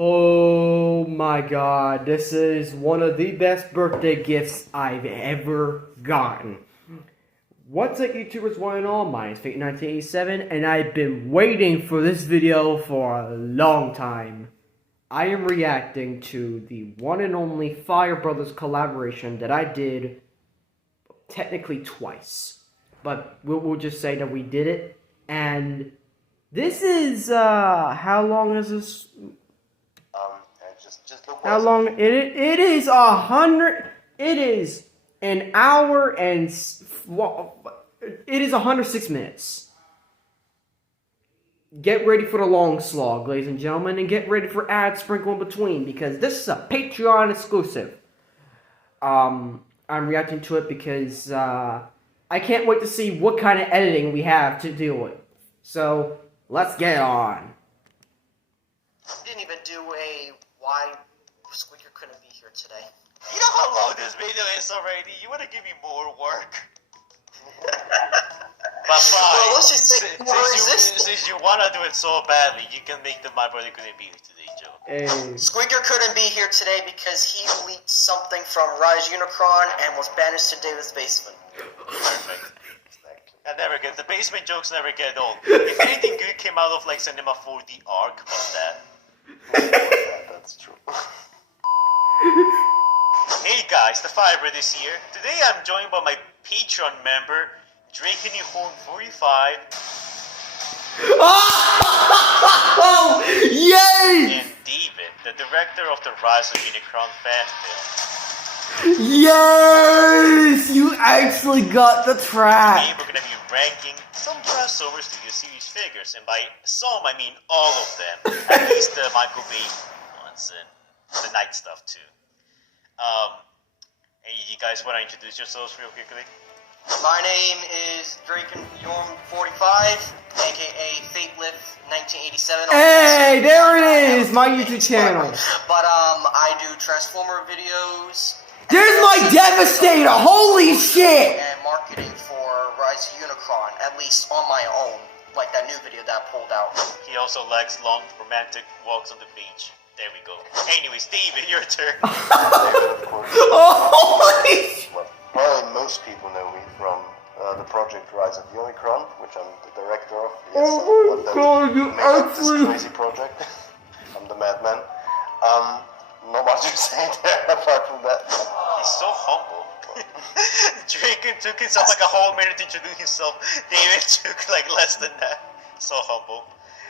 Oh my god, this is one of the best birthday gifts I've ever gotten. What's up, YouTubers, one and all? My name is Fate1987, and I've been waiting for this video for a long time. I am reacting to the one and only Fire Brothers collaboration that I did technically twice. But we'll just say that we did it. And this is, how long is this? Just look. How long? It is 100. It is an hour and it is 106 minutes. Get ready for the long slog, ladies and gentlemen, and get ready for ads sprinkle in between because this is a Patreon exclusive. I'm reacting to it because I can't wait to see what kind of editing we have to deal with. So let's get on. Didn't even do a why Squeaker couldn't be here today. You know how long this video is already? You want to give me more work? But fine. Well, let's just say since you want to do it so badly, you can make the My Brother Couldn't Be Here today joke. Hey. Squeaker couldn't be here today because he leaked something from Rise Unicron and was banished to David's basement. Perfect. I never get the basement jokes. Never get old. If anything good came out of like Cinema 4D arc, was that? That's true. Hey guys, the Fire Brothers here. Today I'm joined by my Patreon member, Drake and Home 45. Oh! Yay! And David, the director of the Rise of Unicron fan film. Yes! You actually got the track! Today we're gonna be ranking some Transformers Studio Series figures, and by some I mean all of them. At least the Michael Bay ones and the Night stuff too. Hey, you guys want to introduce yourselves real quickly? My name is Drake and Yorm 45, aka Fatelift 1987. Hey, there it is! My YouTube channel. But I do Transformer videos. There's my Devastator! Holy shit! And marketing for Rise of Unicron, at least on my own, like that new video that I pulled out. He also likes long romantic walks on the beach. There we go. Anyways, David, your turn. Holy shit! Well, most people know me from the project Rise of Unicron, which I'm the director of. Yes, Oh my god, you actually... this crazy project. I'm the madman. Not much to say there apart from that. He's so humble. Drake took himself like a whole minute to introduce himself. David took like less than that. So humble.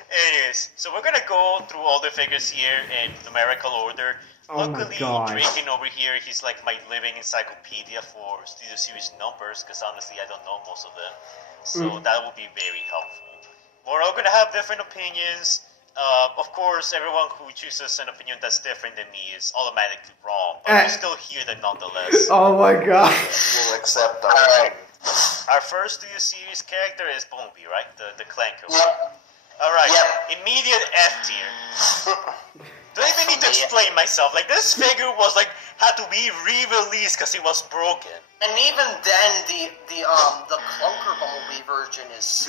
Anyways, so we're gonna go through all the figures here in numerical order. Oh my Luckily, God. Drake over here, he's like my living encyclopedia for Studio Series numbers, because honestly, I don't know most of them. So that will be very helpful. We're all gonna have different opinions. Of course, everyone who chooses an opinion that's different than me is automatically wrong, but we'll still hear them nonetheless. Oh my god. You'll accept our Alright. Our first Studio Series character is Bumblebee, right? The Clanker. Yep. Alright, Yep. immediate F tier. Do I even need to explain myself? Like, this figure was like, had to be re-released because it was broken. And even then, the Clunker Bumblebee version is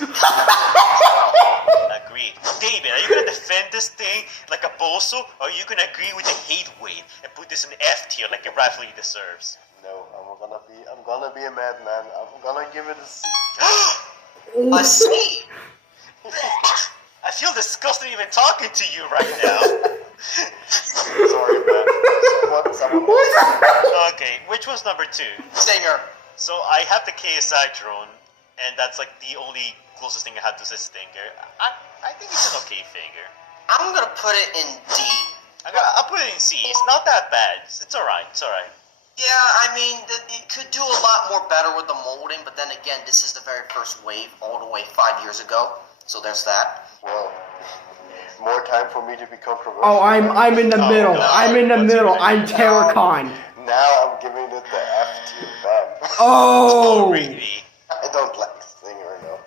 Agreed. David, are you gonna defend this thing like a bozo, or are you gonna agree with the hate wave and put this in F tier like it rightfully deserves? No, I'm gonna be a madman. I'm gonna give it a C. a C. I feel disgusted even talking to you right now. Sorry, man. Okay, which was number 2? Stinger. So I have the KSI drone, and that's like the only closest thing I have to the Stinger. I think it's an okay figure. I'm gonna put it in D. I'll put it in C. It's not that bad. It's alright. It's alright. Yeah, I mean, it could do a lot more better with the molding, but then again, this is the very first wave, all the way 5 years ago. So there's that. Well, more time for me to be controversial. Oh, I'm in the middle. no. I'm in the middle. I'm Terracon. Now I'm giving it the F tier. Bam. Oh! Really? I don't like Stinger, no.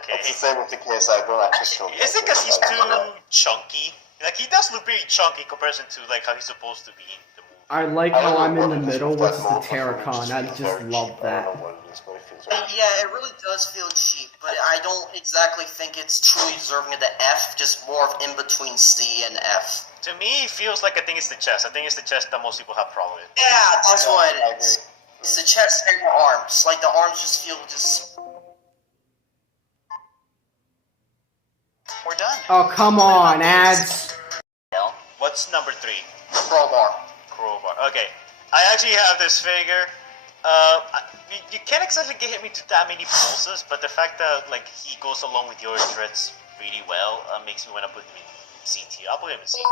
Okay. It's the same with the case. I don't actually. Is it because he's too chunky? Like, he does look very chunky in comparison to like how he's supposed to be in the I like I how don't know I'm in what the it is middle with with that the mold, but for me it Terracon. I feels just very love cheap. I that. don't know what it is, but it feels very cheap. Yeah, it really does feel cheap, but I don't exactly think it's truly deserving of the F, just more of in between C and F. To me, it feels like I think it's the chest. I think it's the chest that most people have problem with. Yeah, that's Yeah, what I it is. agree. It's the chest and the arms. Like, the arms just feel just... We're done. Oh, come on, ads. What's number 3? crowbar. Crowbar. Okay, I actually have this figure. You can't exactly get me to that many pulses, but the fact that like he goes along with your threats really well makes me want to put him in C tier. I'll put him in C.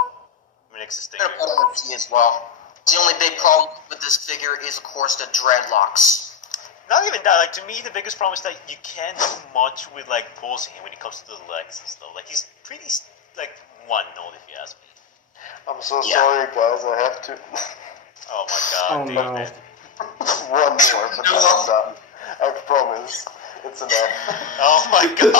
Next is I'm sticker. gonna put him in C as well. The only big problem with this figure is, of course, the dreadlocks. Not even that. Like to me, the biggest problem is that you can't do much with like pulsing him when it comes to the legs and stuff. Like he's pretty like one note if you ask me. I'm so sorry, guys. I have to. Oh my god, Oh, dude. no. Man. One more, but then I'm done. I promise. It's enough. Oh my god!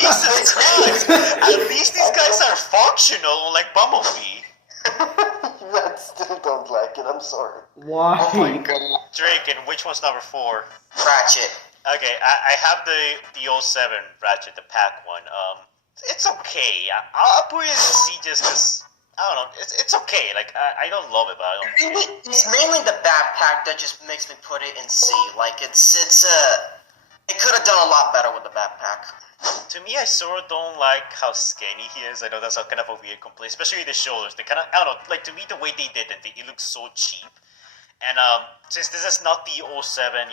Jesus Christ! At least these guys are functional, like Bumblebee. I still don't like it. I'm sorry. Why? Oh my god. Drake, and which one's number 4? Ratchet. Okay, I have the 07 Ratchet, the pack one. It's okay. I'll put it in C just because, I don't know, it's okay. Like, I don't love it, but I don't. It's mainly the backpack that just makes me put it in C. Like, it could have done a lot better with the backpack. To me, I sort of don't like how skinny he is. I know that's kind of a weird complaint, especially the shoulders. They kind of, I don't know, like to me, the way they did it, it looks so cheap. And since this is not the 07,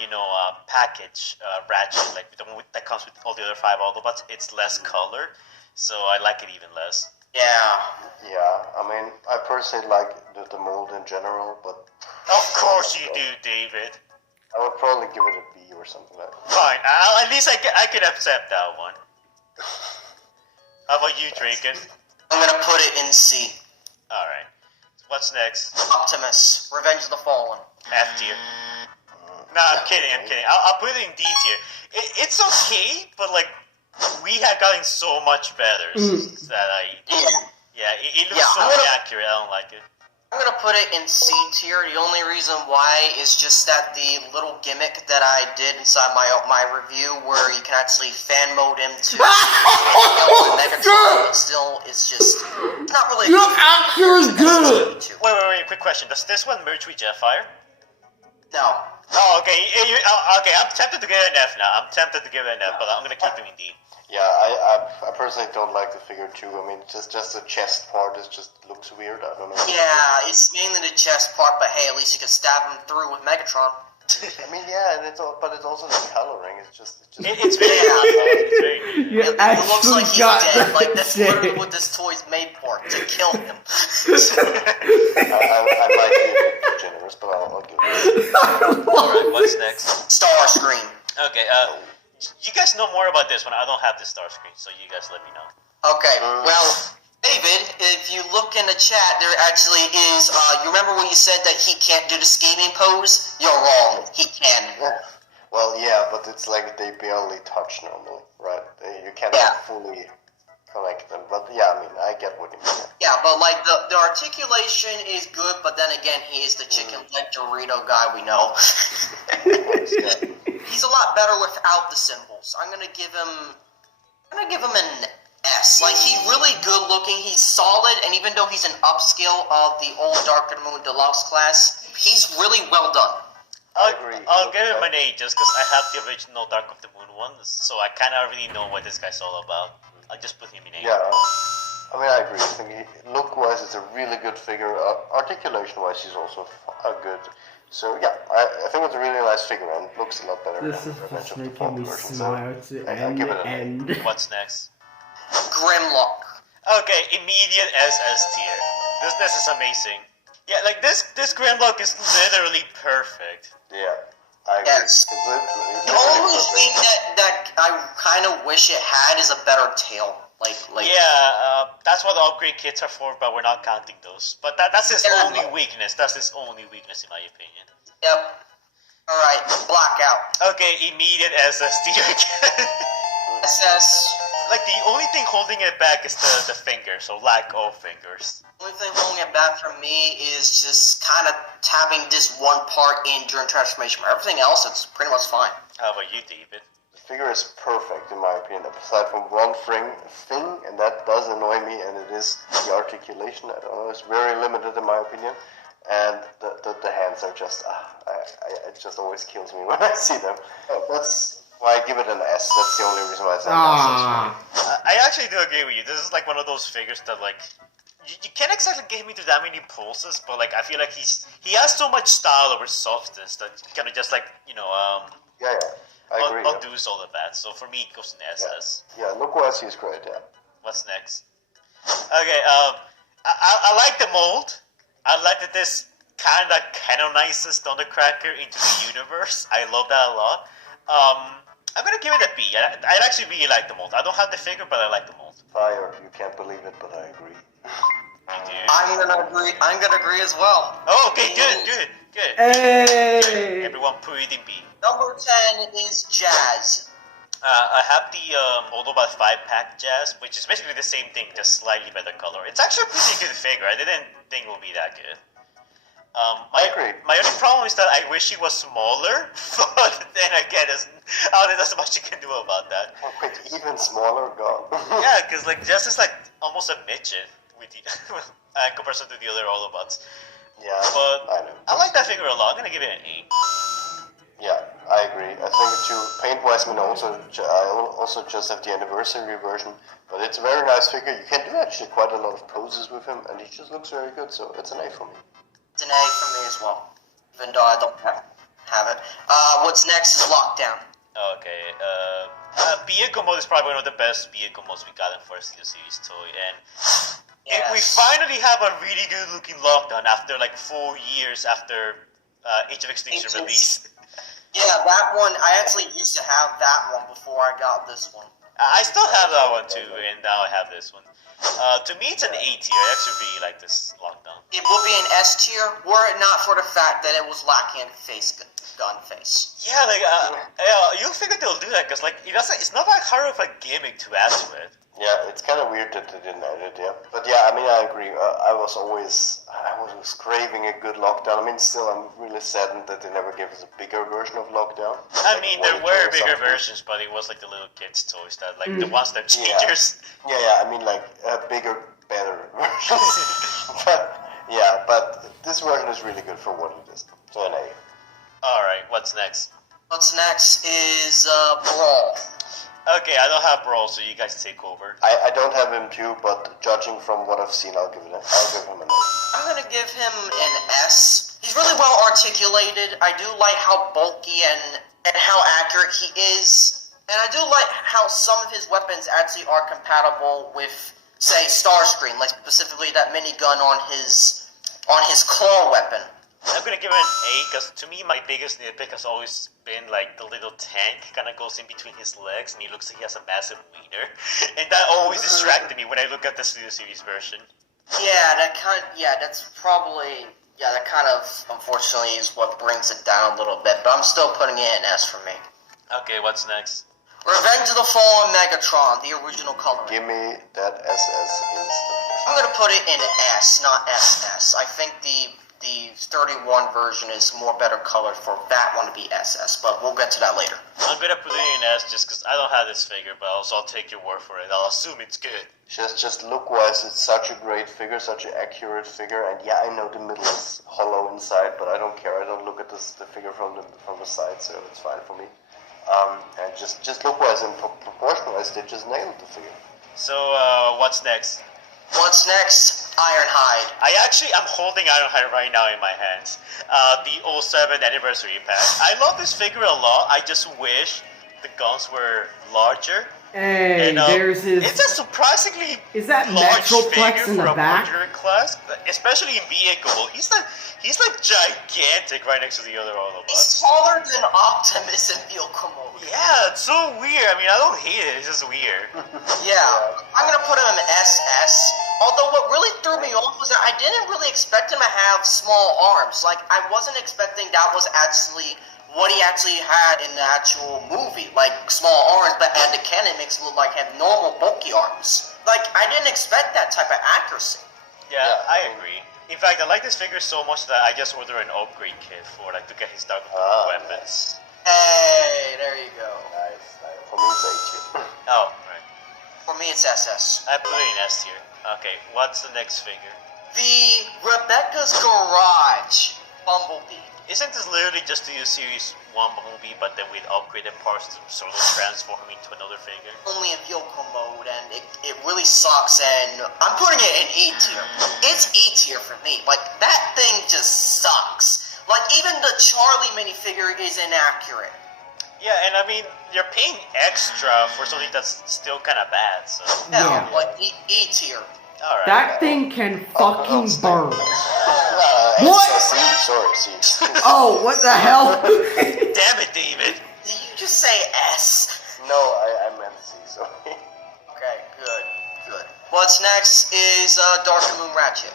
package Ratchet, like the one that comes with all the other 5 Autobots, it's less color, so I like it even less. Yeah. Yeah, I mean, I personally like the mold in general, but Of course you do, David. I would probably give it a B or something like that. Fine, at least I could accept that one. How about you, Draken? I'm gonna put it in C. Alright. What's next? Optimus. Revenge of the Fallen. F tier. No, I'm kidding. I'll put it in D tier. It's okay, but like, we have gotten so much better that it looks so inaccurate. I don't like it. I'm gonna put it in C tier. The only reason why is just that the little gimmick that I did inside my review, where you can actually fan mode him to Megatron, but still, it's just not really. Your actor is good. Wait. Quick question. Does this one merge with Jetfire? No. Oh, okay. Okay, I'm tempted to give it an F now. But I'm gonna keep it in D. Yeah, I personally don't like the figure too. I mean, just the chest part just looks weird. I don't know. Yeah, it's mainly the chest part, but hey, at least you can stab him through with Megatron. I mean, yeah, and but it's also the coloring. It's very It's very neat. You It looks actually like he's got dead. that Like, that's literally shit. what this toy's made for, to kill him. I might be a bit generous, but I'll give it. Alright, what's next? Starscream. Okay, you guys know more about this one. I don't have the star screen, so you guys let me know. Okay, well, David, if you look in the chat, there actually is, you remember when you said that he can't do the scheming pose? You're wrong. He can. Well, yeah, but it's like they barely touch normally, right? You can't fully connect them. But yeah, I mean, I get what you mean. Yeah, but like the articulation is good, but then again, he is the chicken leg Dorito guy we know. He's a lot better without the symbols. I'm gonna give him an S. Like, he's really good looking. He's solid, and even though he's an upscale of the old Dark of the Moon Deluxe class, he's really well done. I agree. I'll give him an A just because I have the original Dark of the Moon one, so I kind of already know what this guy's all about. I'll just put him in A. Yeah, I mean, I agree. I think look-wise, it's a really good figure. Articulation-wise, he's also good. So yeah, I think it's a really nice figure and looks a lot better This than is Revenge just of the making Fallen me version. smile to I'll give it an A. end. What's next? Grimlock. Okay, immediate SS tier. This is amazing. Yeah, like this Grimlock is literally perfect. Yeah, I agree. Yes. The only thing that I kind of wish it had is a better tail. Like Yeah, that's what the upgrade kits are for, but we're not counting those. But that's his only weakness. That's his only weakness, in my opinion. Yep. All right, Blackout. Okay, immediate SS tier again. SS. Like, the only thing holding it back is the finger, so lack of fingers. Only thing holding it back from me is just kind of having this one part in during transformation. Everything else, it's pretty much fine. How about you, David? The figure is perfect in my opinion, aside from one thing, and that does annoy me, and it is the articulation. I don't know, it's very limited in my opinion, and the hands are just, it just always kills me when I see them. That's why I give it an S. That's the only reason why I say an S. I actually do agree with you. This is like one of those figures that like you can't exactly get him into that many pulses, but like I feel like he has so much style over substance that kind of just like Yeah, I agree. undoes all of that. So for me, it goes in SS. Yeah, look-wise, he's great. Yeah. What's next? Okay, I like the mold. I like that this kind of canonizes Thundercracker into the universe. I love that a lot. I'm gonna give it a B. I actually really like the mold. I don't have the figure, but I like the mold. Fire, you can't believe it, but I agree. You do? I'm gonna agree as well. Oh, okay, good. Hey! Everyone put it in B. Number 10 is Jazz. I have the Autobot 5-pack Jazz, which is basically the same thing, just slightly better color. It's actually a pretty good figure. I didn't think it would be that good. I agree. My only problem is that I wish he was smaller, but then again, there's not much you can do about that. Oh, wait, even smaller? God. Yeah, because like Jazz is like almost a midget with the, in comparison to the other Autobots. Yeah, But I know. I like that figure a lot. I'm gonna give it an 8. Yeah, I agree. I think too, paint-wise, I also just have the anniversary version, but it's a very nice figure. You can do actually quite a lot of poses with him, and he just looks very good, so it's an A for me. It's an A for me as well, even though I don't have it. What's next is Lockdown. Okay, vehicle mode is probably one of the best vehicle modes we got in First Steel Series toy, and we finally have a really good looking Lockdown after like 4 years after Age of Extinction release. Yeah, that one, I actually used to have that one before I got this one. I still have that one too, and now I have this one. To me, it's an A tier. I actually really like this Lockdown. It will be an S tier, were it not for the fact that it was lacking gun face. Yeah, like you figure they'll do that because like it's not that hard of a gimmick to add to it. Yeah, it's kind of weird that they didn't add it, yeah. But yeah, I mean, I agree. I was craving a good Lockdown. I mean, still, I'm really saddened that they never gave us a bigger version of Lockdown. I mean, there were bigger versions, but it was like the little kids' toys that, like, the ones that changers. Yeah, I mean, like, bigger, better versions. but this version is really good for what it is. So an A. Alright, what's next? What's next is Brawl. Okay, I don't have Brawl, so you guys take over. I don't have him too, but judging from what I've seen, I'll give him an A. I'm gonna give him an S. He's really well articulated. I do like how bulky and how accurate he is. And I do like how some of his weapons actually are compatible with, say, Starscream, like specifically that minigun on his claw weapon. I'm gonna give it an A, because to me, my biggest nitpick has always been, like, the little tank kind of goes in between his legs, and he looks like he has a massive wiener. And that always distracted me when I look at the Studio Series version. Yeah, that kind of, unfortunately, is what brings it down a little bit, but I'm still putting it in S for me. Okay, what's next? Revenge of the Fallen Megatron, the original color. Give me that SS instantly. I'm gonna put it in S, not SS. I think the 31 version is more better colored for that one to be SS, but we'll get to that later. I'm gonna put it in S just because I don't have this figure, but also I'll take your word for it. I'll assume it's good. Just look-wise, it's such a great figure, such an accurate figure, and yeah, I know the middle is hollow inside, but I don't care. I don't look at the figure from the side, so it's fine for me. And just look-wise and proportion-wise, they just nailed the figure. So, what's next? What's next? Ironhide. I'm holding Ironhide right now in my hands. The 07 anniversary pack. I love this figure a lot. I just wish the guns were larger. Hey, there's his... It's a surprisingly Is that large Metroplex figure in for the a back? Warrior class, especially in vehicle. He's like gigantic right next to the other Autobots. He's taller than Optimus in vehicle mode. Yeah, it's so weird. I mean, I don't hate it. It's just weird. Yeah, I'm gonna put him in SS. Although what really threw me off was that I didn't really expect him to have small arms. Like, I wasn't expecting that was actually what he actually had in the actual movie, like small arms, but at the canon makes it look like he had normal bulky arms. Like, I didn't expect that type of accuracy. Yeah, I agree. In fact, I like this figure so much that I just ordered an upgrade kit for like to get his Dark weapons. Hey, there you go. Nice. For me, it's A tier. Oh, right. For me, it's SS. I put it in S tier. Okay, what's the next figure? The Rebecca's Garage Bumblebee. Isn't this literally just the Series 1 Bumblebee, but then with upgraded parts to sort of transform him into another figure? Only in Yoko mode, and it really sucks, and I'm putting it in E tier. It's E tier for me. Like, that thing just sucks. Like, even the Charlie minifigure is inaccurate. Yeah, and I mean, you're paying extra for something that's still kind of bad, so... Yeah. Like, E tier. Alright. That thing can fucking burn. What? What? C. Oh, what the hell? Damn it, David! Did you just say S? No, I meant C, sorry. Okay, good. What's next is Dark and Moon Ratchet.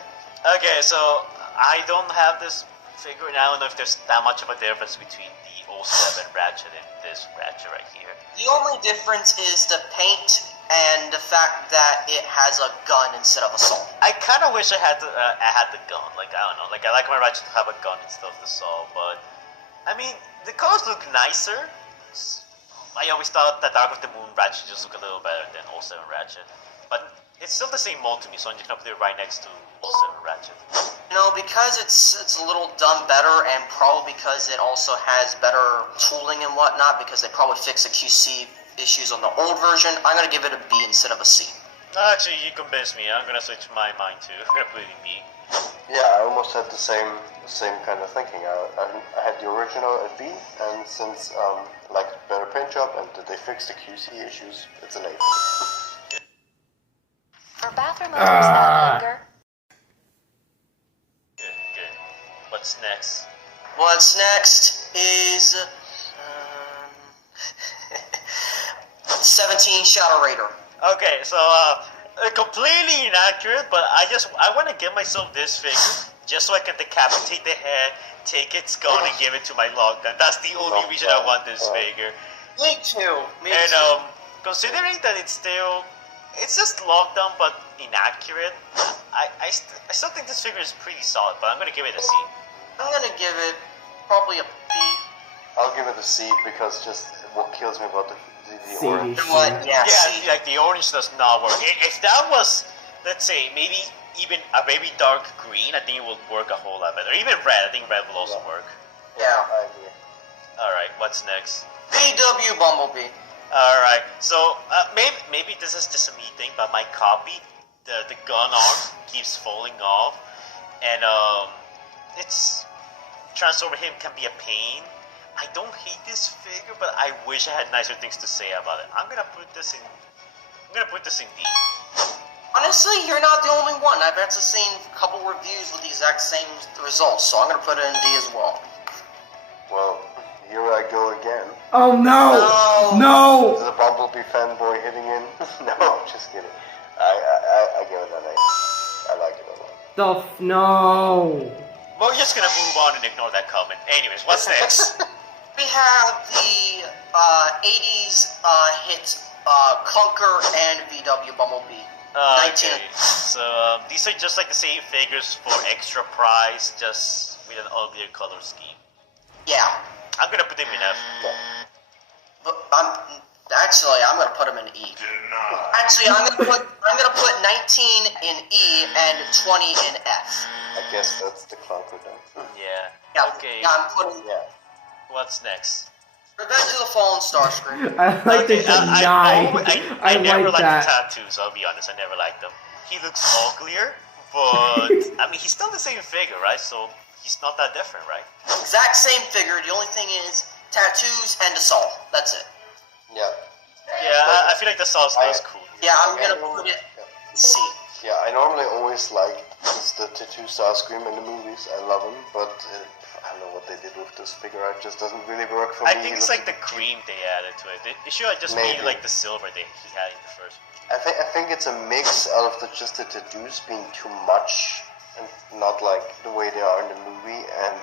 Okay, so I don't have this figure, and I don't know if there's that much of a difference between the 07 Ratchet and this Ratchet right here. The only difference is the paint and the fact that it has a gun instead of a saw. I kind of wish I had the gun. Like, I don't know. Like, I like my Ratchet to have a gun instead of the saw, but I mean, the colors look nicer. I always thought that Dark of the Moon Ratchet just looked a little better than 07 Ratchet, but it's still the same mold to me, so I'm just gonna put it right next to 07 Ratchet. You know, because it's a little done better, and probably because it also has better tooling and whatnot, because they probably fixed the QC issues on the old version, I'm gonna give it a B instead of a C. Actually, you convinced me. I'm gonna switch my mind too. I'm gonna put it in B. Yeah, I almost had the same kind of thinking. I had the original at B, and since like better paint job and they fixed the QC issues, it's an A. For bathroom owners that linger. Good. What's next? What's next is 17 Shadow Raider. Okay, so completely inaccurate, but I want to give myself this figure just so I can decapitate the head, take its gun, and give it to my lockdown. That's the only reason I want this figure. Me too. And considering that it's just lockdown but inaccurate, I still think this figure is pretty solid, but I'm gonna give it a C. I'm gonna give it probably a B. I'll give it a C because just what kills me about the C. orange. You know what? Yeah, Yeah, C. like the orange does not work. If that was, let's say, maybe even a very dark green, I think it would work a whole lot better. Even red, I think red will also work. Yeah. I agree. Alright, what's next? VW Bumblebee. Alright, so maybe this is just a me thing, but my copy, the gun arm keeps falling off, and it's transforming him can be a pain. I don't hate this figure, but I wish I had nicer things to say about it. I'm gonna put this in D. Honestly, you're not the only one. I've actually seen a couple reviews with the exact same results, so I'm gonna put it in D as well. Well, here I go again. Oh no! No! Is a Bumblebee fanboy hitting in? No, just kidding. I give it an A. I like it a lot. No! We're just gonna move on and ignore that comment. Anyways, what's next? We have the 80s hits Clunker and VW Bumblebee. 19. Okay, so these are just like the same figures for extra price, just with an uglier color scheme. Yeah. I'm gonna put them in F. But I'm gonna put them in E. Actually, I'm gonna put 19 in E and 20 in F. I guess that's the clunker then. Yeah. Okay. Yeah, I'm putting Yeah. What's next? Revenge of the Fallen Starscream. I like the I nine. I never like liked that. the tattoos, I'll be honest. I never liked them. He looks uglier, but I mean, he's still the same figure, right? So he's not that different, right? Exact same figure. The only thing is tattoos and a saw. That's it. Yeah. Yeah, I feel like the sauce is cool. Yeah, I'm gonna put it C. Yeah, I normally always like the tattoo Starscream in the movies. I love him, but I don't know what they did with this figure. It just doesn't really work for me. I think it's like the cream they added to it. It should have just been like the silver he had in the first movie. I think it's a mix out of just the tattoos being too much and not like the way they are in the movie, and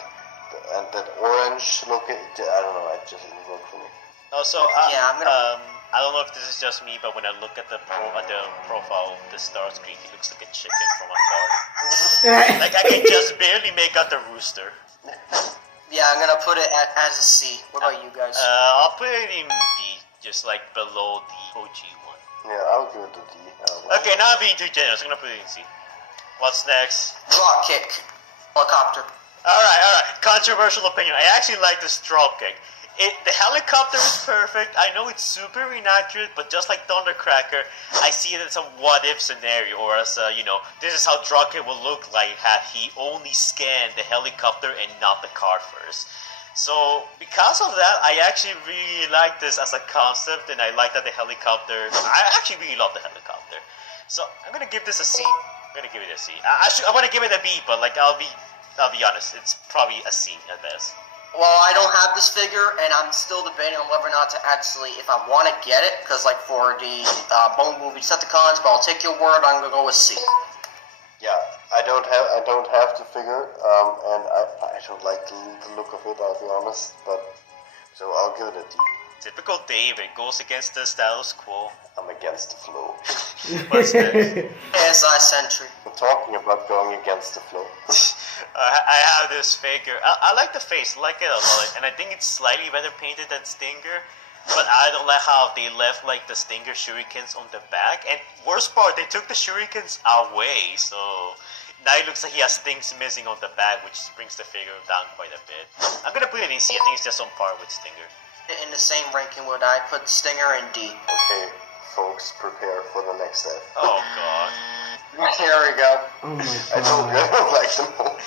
and that orange look, I don't know, it just didn't work for me. Also, Yeah, I'm gonna- I don't know if this is just me, but when I look at the profile of the star screen, he looks like a chicken from afar. Like I can just barely make out the rooster. Yeah, I'm gonna put it as a C. What about you guys? I'll put it in D, just like below the OG one. Yeah, I'll give it a D. Okay, now I'm being too generous. I'm gonna put it in C. What's next? Drop kick. Helicopter. Alright. Controversial opinion. I actually like this drop kick. The helicopter is perfect. I know it's super inaccurate, but just like Thundercracker, I see it as a what-if scenario, or as this is how drop kick will look like had he only scanned the helicopter and not the car first. So because of that, I actually really like this as a concept, and I like that the helicopter. I actually really love the helicopter. So I'm gonna give this a C. I'm gonna give it a C. I want to give it a B, but like I'll be honest, it's probably a C at best. Well, I don't have this figure, and I'm still debating on whether or not to actually, if I want to get it, because like for the Bumblebee Decepticons, but I'll take your word. I'm gonna go with C. Yeah, I don't have the figure, and I don't like the look of it. I'll be honest, but so I'll give it a D. Typical David goes against the status quo. I'm against the flow. What's next? ASI Sentry. I'm talking about going against the flow. I have this figure. I like the face, I like it a lot, and I think it's slightly better painted than Stinger. But I don't like how they left like the Stinger shurikens on the back. And worst part, they took the shurikens away, so now it looks like he has things missing on the back, which brings the figure down quite a bit. I'm gonna put it in C. I think it's just on par with Stinger. In the same ranking would I put Stinger in D. Okay, folks, prepare for the next step. Oh god. Here we go. Oh my I told you I god. don't like them.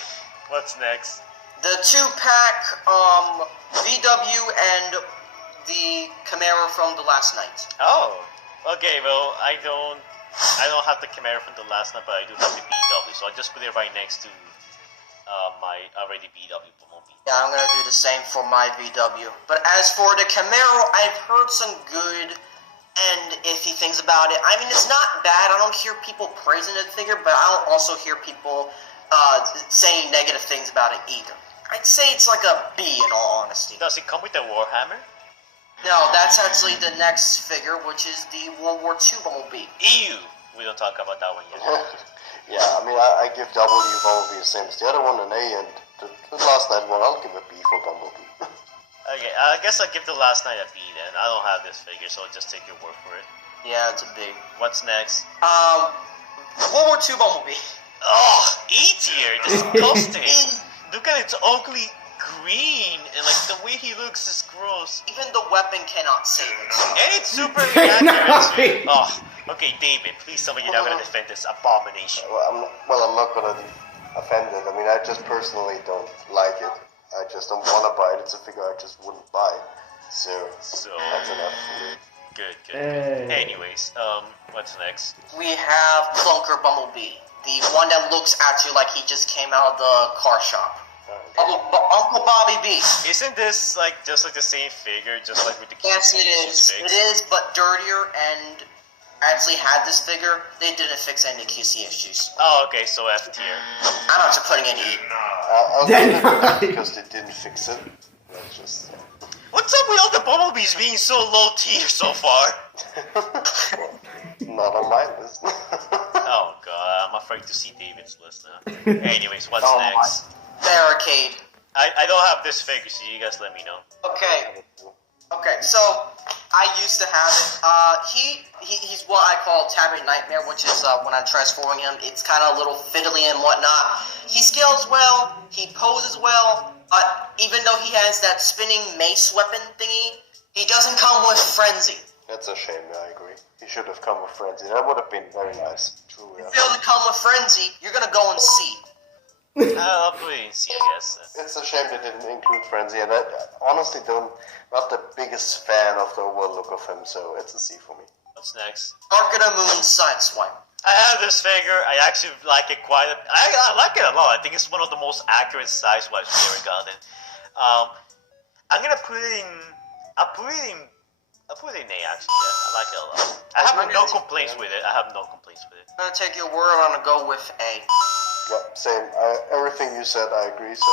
What's next? The 2-pack VW and the Chimera from the last night. Oh. Okay, well I don't have the Chimera from the last night, but I do have the BW, so I'll just put it right next to my already BW Bumblebee. Yeah, I'm gonna do the same for my VW. But as for the Camaro, I've heard some good and iffy things about it. I mean, it's not bad. I don't hear people praising the figure, but I don't also hear people saying negative things about it either. I'd say it's like a B in all honesty. Does it come with the Warhammer? No, that's actually the next figure, which is the World War II Bumblebee. Ew! We don't talk about that one yet. Yeah, I mean, I give W Bumblebee the same as the other one an A, and the last night one I'll give a B for Bumblebee. Okay, I guess I'll give the last night a B then. I don't have this figure, so I'll just take your word for it. Yeah, it's a B. What's next? World War II Bumblebee. Oh, E tier! Disgusting! Look at its ugly green, and like the way he looks is gross. Even the weapon cannot save it. And it's super inaccurate too. Oh, okay, David, please tell me you're not gonna defend this abomination. I'm not gonna offend it. I mean, I just personally don't like it. I just don't want to buy it. It's a figure I just wouldn't buy. So that's enough for me. Good. Anyways, what's next? We have Clunker Bumblebee, the one that looks actually like he just came out of the car shop. Uncle Bobby B. Isn't this like just like the same figure, just like with the Yes, QC it is. fix? It is, but dirtier, and I actually had this figure. They didn't fix any QC issues. Oh, okay, so F tier. I'm not putting any. I'll give it a B because they didn't fix it. That's just. What's up with all the Bumblebees being so low tier so far? Not on my list. Oh god, I'm afraid to see David's list now. Anyways, what's Oh, next? Barricade. I don't have this figure, so you guys let me know. Okay, so I used to have it. He's what I call Tabby Nightmare, which is when I'm transforming him, it's kind of a little fiddly and whatnot. He scales well, he poses well, but even though he has that spinning mace weapon thingy, he doesn't come with Frenzy. That's a shame. I agree. He should have come with Frenzy. That would have been very nice. True. If you fail to come with Frenzy, you're gonna go and see. I'll put it in C, I guess. It's a shame they didn't include Frenzy, and I honestly not the biggest fan of the overall look of him, so it's a C for me. What's next? Arc of the Moon Sideswipe. I have this figure. I actually like it quite a... I like it a lot. I think it's one of the most accurate size wipes we ever gotten. I'm gonna put it in... I'll put it in A, actually. Yeah, I like it a lot. I have no complaints with it. I'm gonna take your word. I'm gonna go with A. Yeah, same. Everything you said, I agree. So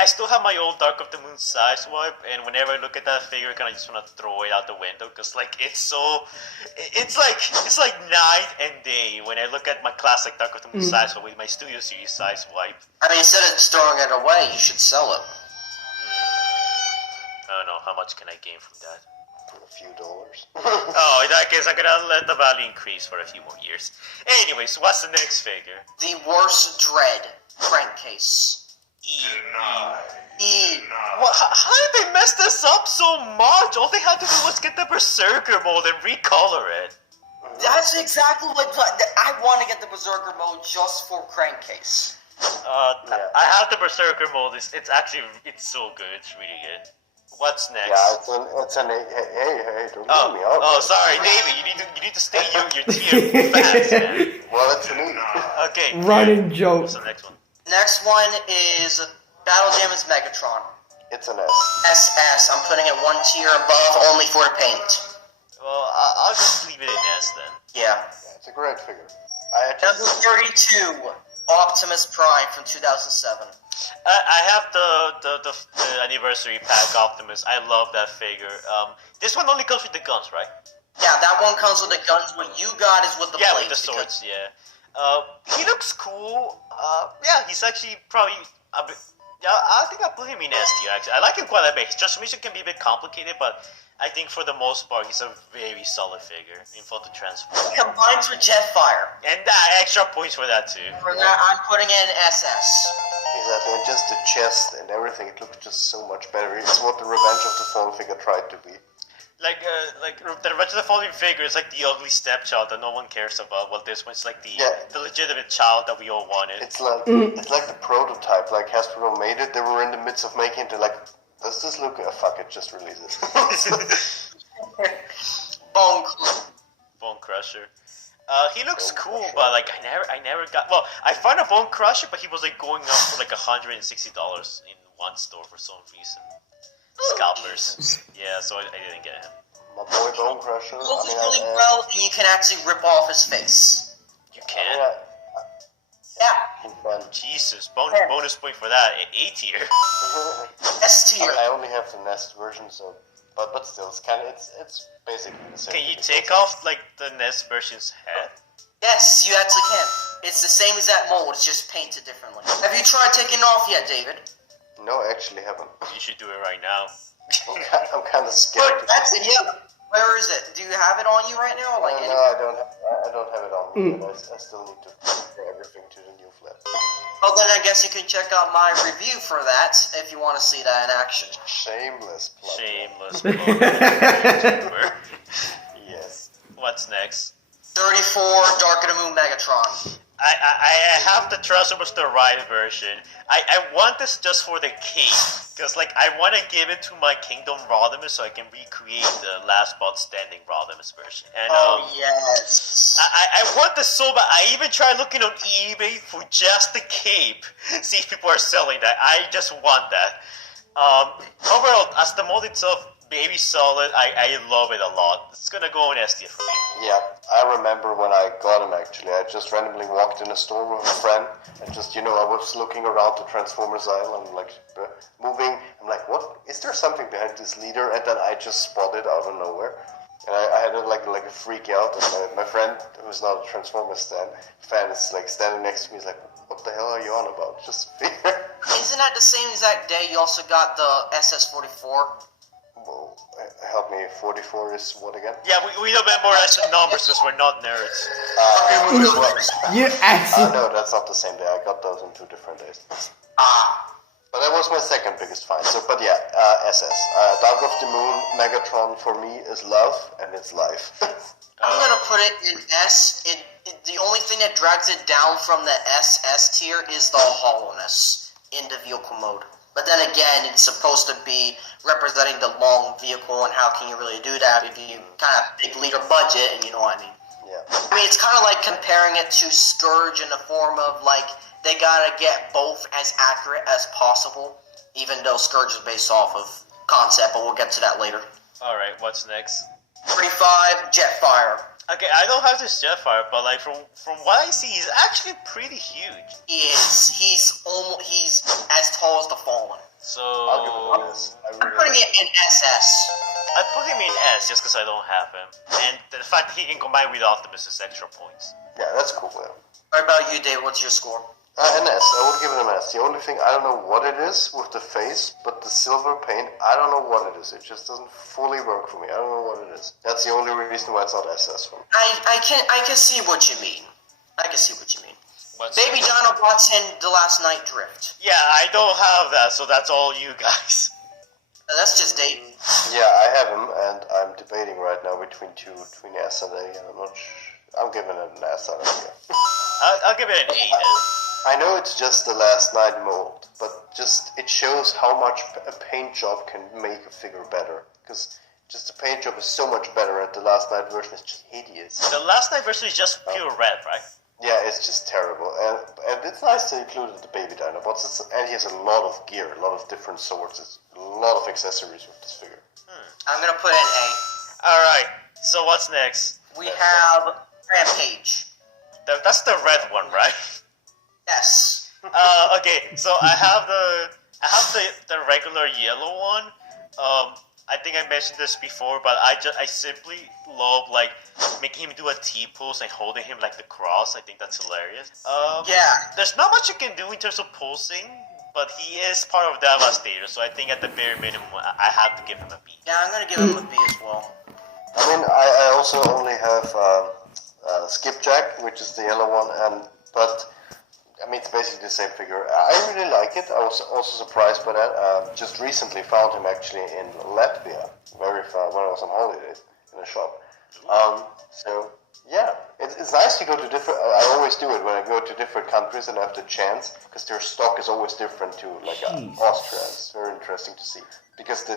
I still have my old Dark of the Moon size wipe, and whenever I look at that figure, I kind of just want to throw it out the window because like it's like night and day when I look at my classic Dark of the Moon size wipe with my Studio Series size wipe. I mean, instead of throwing it away, you should sell it. I don't know how much can I gain from that. For a few dollars. Oh, in that case, I'm gonna let the value increase for a few more years. Anyways, what's the next figure? The worst dread crankcase. Well, how did they mess this up so much? All they had to do was get the Berserker mold and recolor it. That's exactly what I want to get the Berserker mode just for crankcase. I have the Berserker mold. It's so good. It's really good. What's next? Yeah, it's an hey, don't leave me out. Oh, sorry, David. You need to stay your tier fast, man. Well, it's an E. Okay. Running joke. What's the next one? Next one is Battle Damage Megatron. It's an S. SS. I'm putting it one tier above only for the paint. Well, I'll just leave it in S then. Yeah. It's a great figure. Number 32, Optimus Prime from 2007. I have the anniversary pack Optimus. I love that figure. This one only comes with the guns, right? Yeah, that one comes with the guns. What you got is with the Yeah, blades. with the swords. Yeah. He looks cool. Yeah, he's actually probably a bit. Yeah, I think I'll put him in S tier. Actually, I like him quite a bit. His transformation can be a bit complicated, but I think for the most part, he's a very solid figure in front to transform. Combines with Jetfire. And extra points for that too. For that, I'm putting in SS. Exactly, and just the chest and everything, it looks just so much better. It's what the Revenge of the Fallen figure tried to be. Like the Revenge of the Fallen figure is like the ugly stepchild that no one cares about. Well, this one's like the legitimate child that we all wanted. It's like the prototype. Like Hasbro made it. They were in the midst of making it. They're like, does this look? Fuck it, just release it. Bone Crusher. He looks cool, but like I never got. Well, I found a Bone Crusher, but he was like going up for like $160 in one store for some reason. Scalpers. Yeah, so I didn't get him. My boy Bone Crusher. Looks really well, and you can actually rip off his face. You can? Yeah. Jesus, bonus point for that. A tier. S tier. I only have the Nest version, so but still, it's basically the same. Can you take off like the NES version's head? Yes, you actually can. It's the same as that mold, it's just painted differently. Have you tried taking it off yet, David? No, I actually haven't. You should do it right now. I'm kind of scared. But that's it. Yeah. Where is it? Do you have it on you right now? Or like No, I don't have it on me. But I still need to transfer everything to the new flat. Well, then I guess you can check out my review for that if you want to see that in action. Shameless plug. Shameless. plug. Yes. What's next? 34 Dark of the Moon Megatron. I have to trust it was the right version. I want this just for the cape, because like I want to give it to my Kingdom Rodimus so I can recreate the Last Bot Standing Rodimus version. And Yes. I want this so bad. I even tried looking on eBay for just the cape, see if people are selling that. I just want that. Overall, as the mold itself, very solid. I love it a lot. It's gonna go on S tier for me. Yeah, I remember when I got him actually. I just randomly walked in a store with a friend and just, I was looking around the Transformers aisle and like moving. I'm like, what? Is there something behind this leader? And then I just spotted out of nowhere. And I had like a freak out. And my friend, who's not a Transformers fan, is like standing next to me. He's like, what the hell are you on about? Just figure. Isn't that the same exact day you also got the SS-44? Well, help me, 44 is what again? Yeah, we don't memorize the numbers because we're not nerds. You actually. No, that's not the same day. I got those on 2 different days. But that was my second biggest find. So, but yeah, SS. Dark of the Moon, Megatron for me is love and it's life. I'm gonna put it in S. The only thing that drags it down from the SS tier is the hollowness in the vehicle mode. But then again, it's supposed to be representing the long vehicle, and how can you really do that if you kind of big leader budget, and you know what I mean? Yeah. I mean, it's kind of like comparing it to Scourge in the form of, like, they gotta get both as accurate as possible, even though Scourge is based off of concept, but we'll get to that later. Alright, what's next? 35, Jetfire. Okay, I don't have this Jetfire, but like from what I see, he's actually pretty huge. He is. He's as tall as the Fallen. So I'll give it an S. I'm putting it in SS. I put him in S just because I don't have him, and the fact that he can combine with Optimus is extra points. Yeah, that's cool. Yeah. What about you, Dave? What's your score? An S. I would give it an S. The only thing, I don't know what it is with the face, but the silver paint, I don't know what it is. It just doesn't fully work for me. I don't know what it is. That's the only reason why it's not SS for me. I can see what you mean. I can see what you mean. What's Baby Dinobots and The Last Night Drift. Yeah, I don't have that, so that's all you guys. That's just Dave. Yeah, I have him, and I'm debating right now between S and A, and I'm not I'm giving it an S. I don't care. I'll give it an 8 then. I know it's just the Last Night mold, but just it shows how much a paint job can make a figure better. Because just the paint job is so much better, and the Last Night version is just hideous. The Last Night version is just pure red, right? Yeah, it's just terrible, and it's nice to include the baby Dinobots. And he has a lot of gear, a lot of different swords, it's a lot of accessories with this figure. I'm gonna put in A. Alright, so what's next? We have Rampage. That's the red one, right? Yes. Okay, so I have the regular yellow one. I think I mentioned this before, but I simply love like making him do a T-pose and holding him like the cross. I think that's hilarious. Yeah. There's not much you can do in terms of pulsing, but he is part of Devastator, so I think at the bare minimum I have to give him a B. Yeah, I'm gonna give him a B as well. I mean, I also only have Skipjack, which is the yellow one, but I mean, it's basically the same figure. I really like it. I was also surprised by that. Just recently found him actually in Latvia, very far, when I was on holiday in a shop. So, yeah, it's nice to go to different... I always do it when I go to different countries and I have the chance, because their stock is always different to, like, Austria. It's very interesting to see. Because the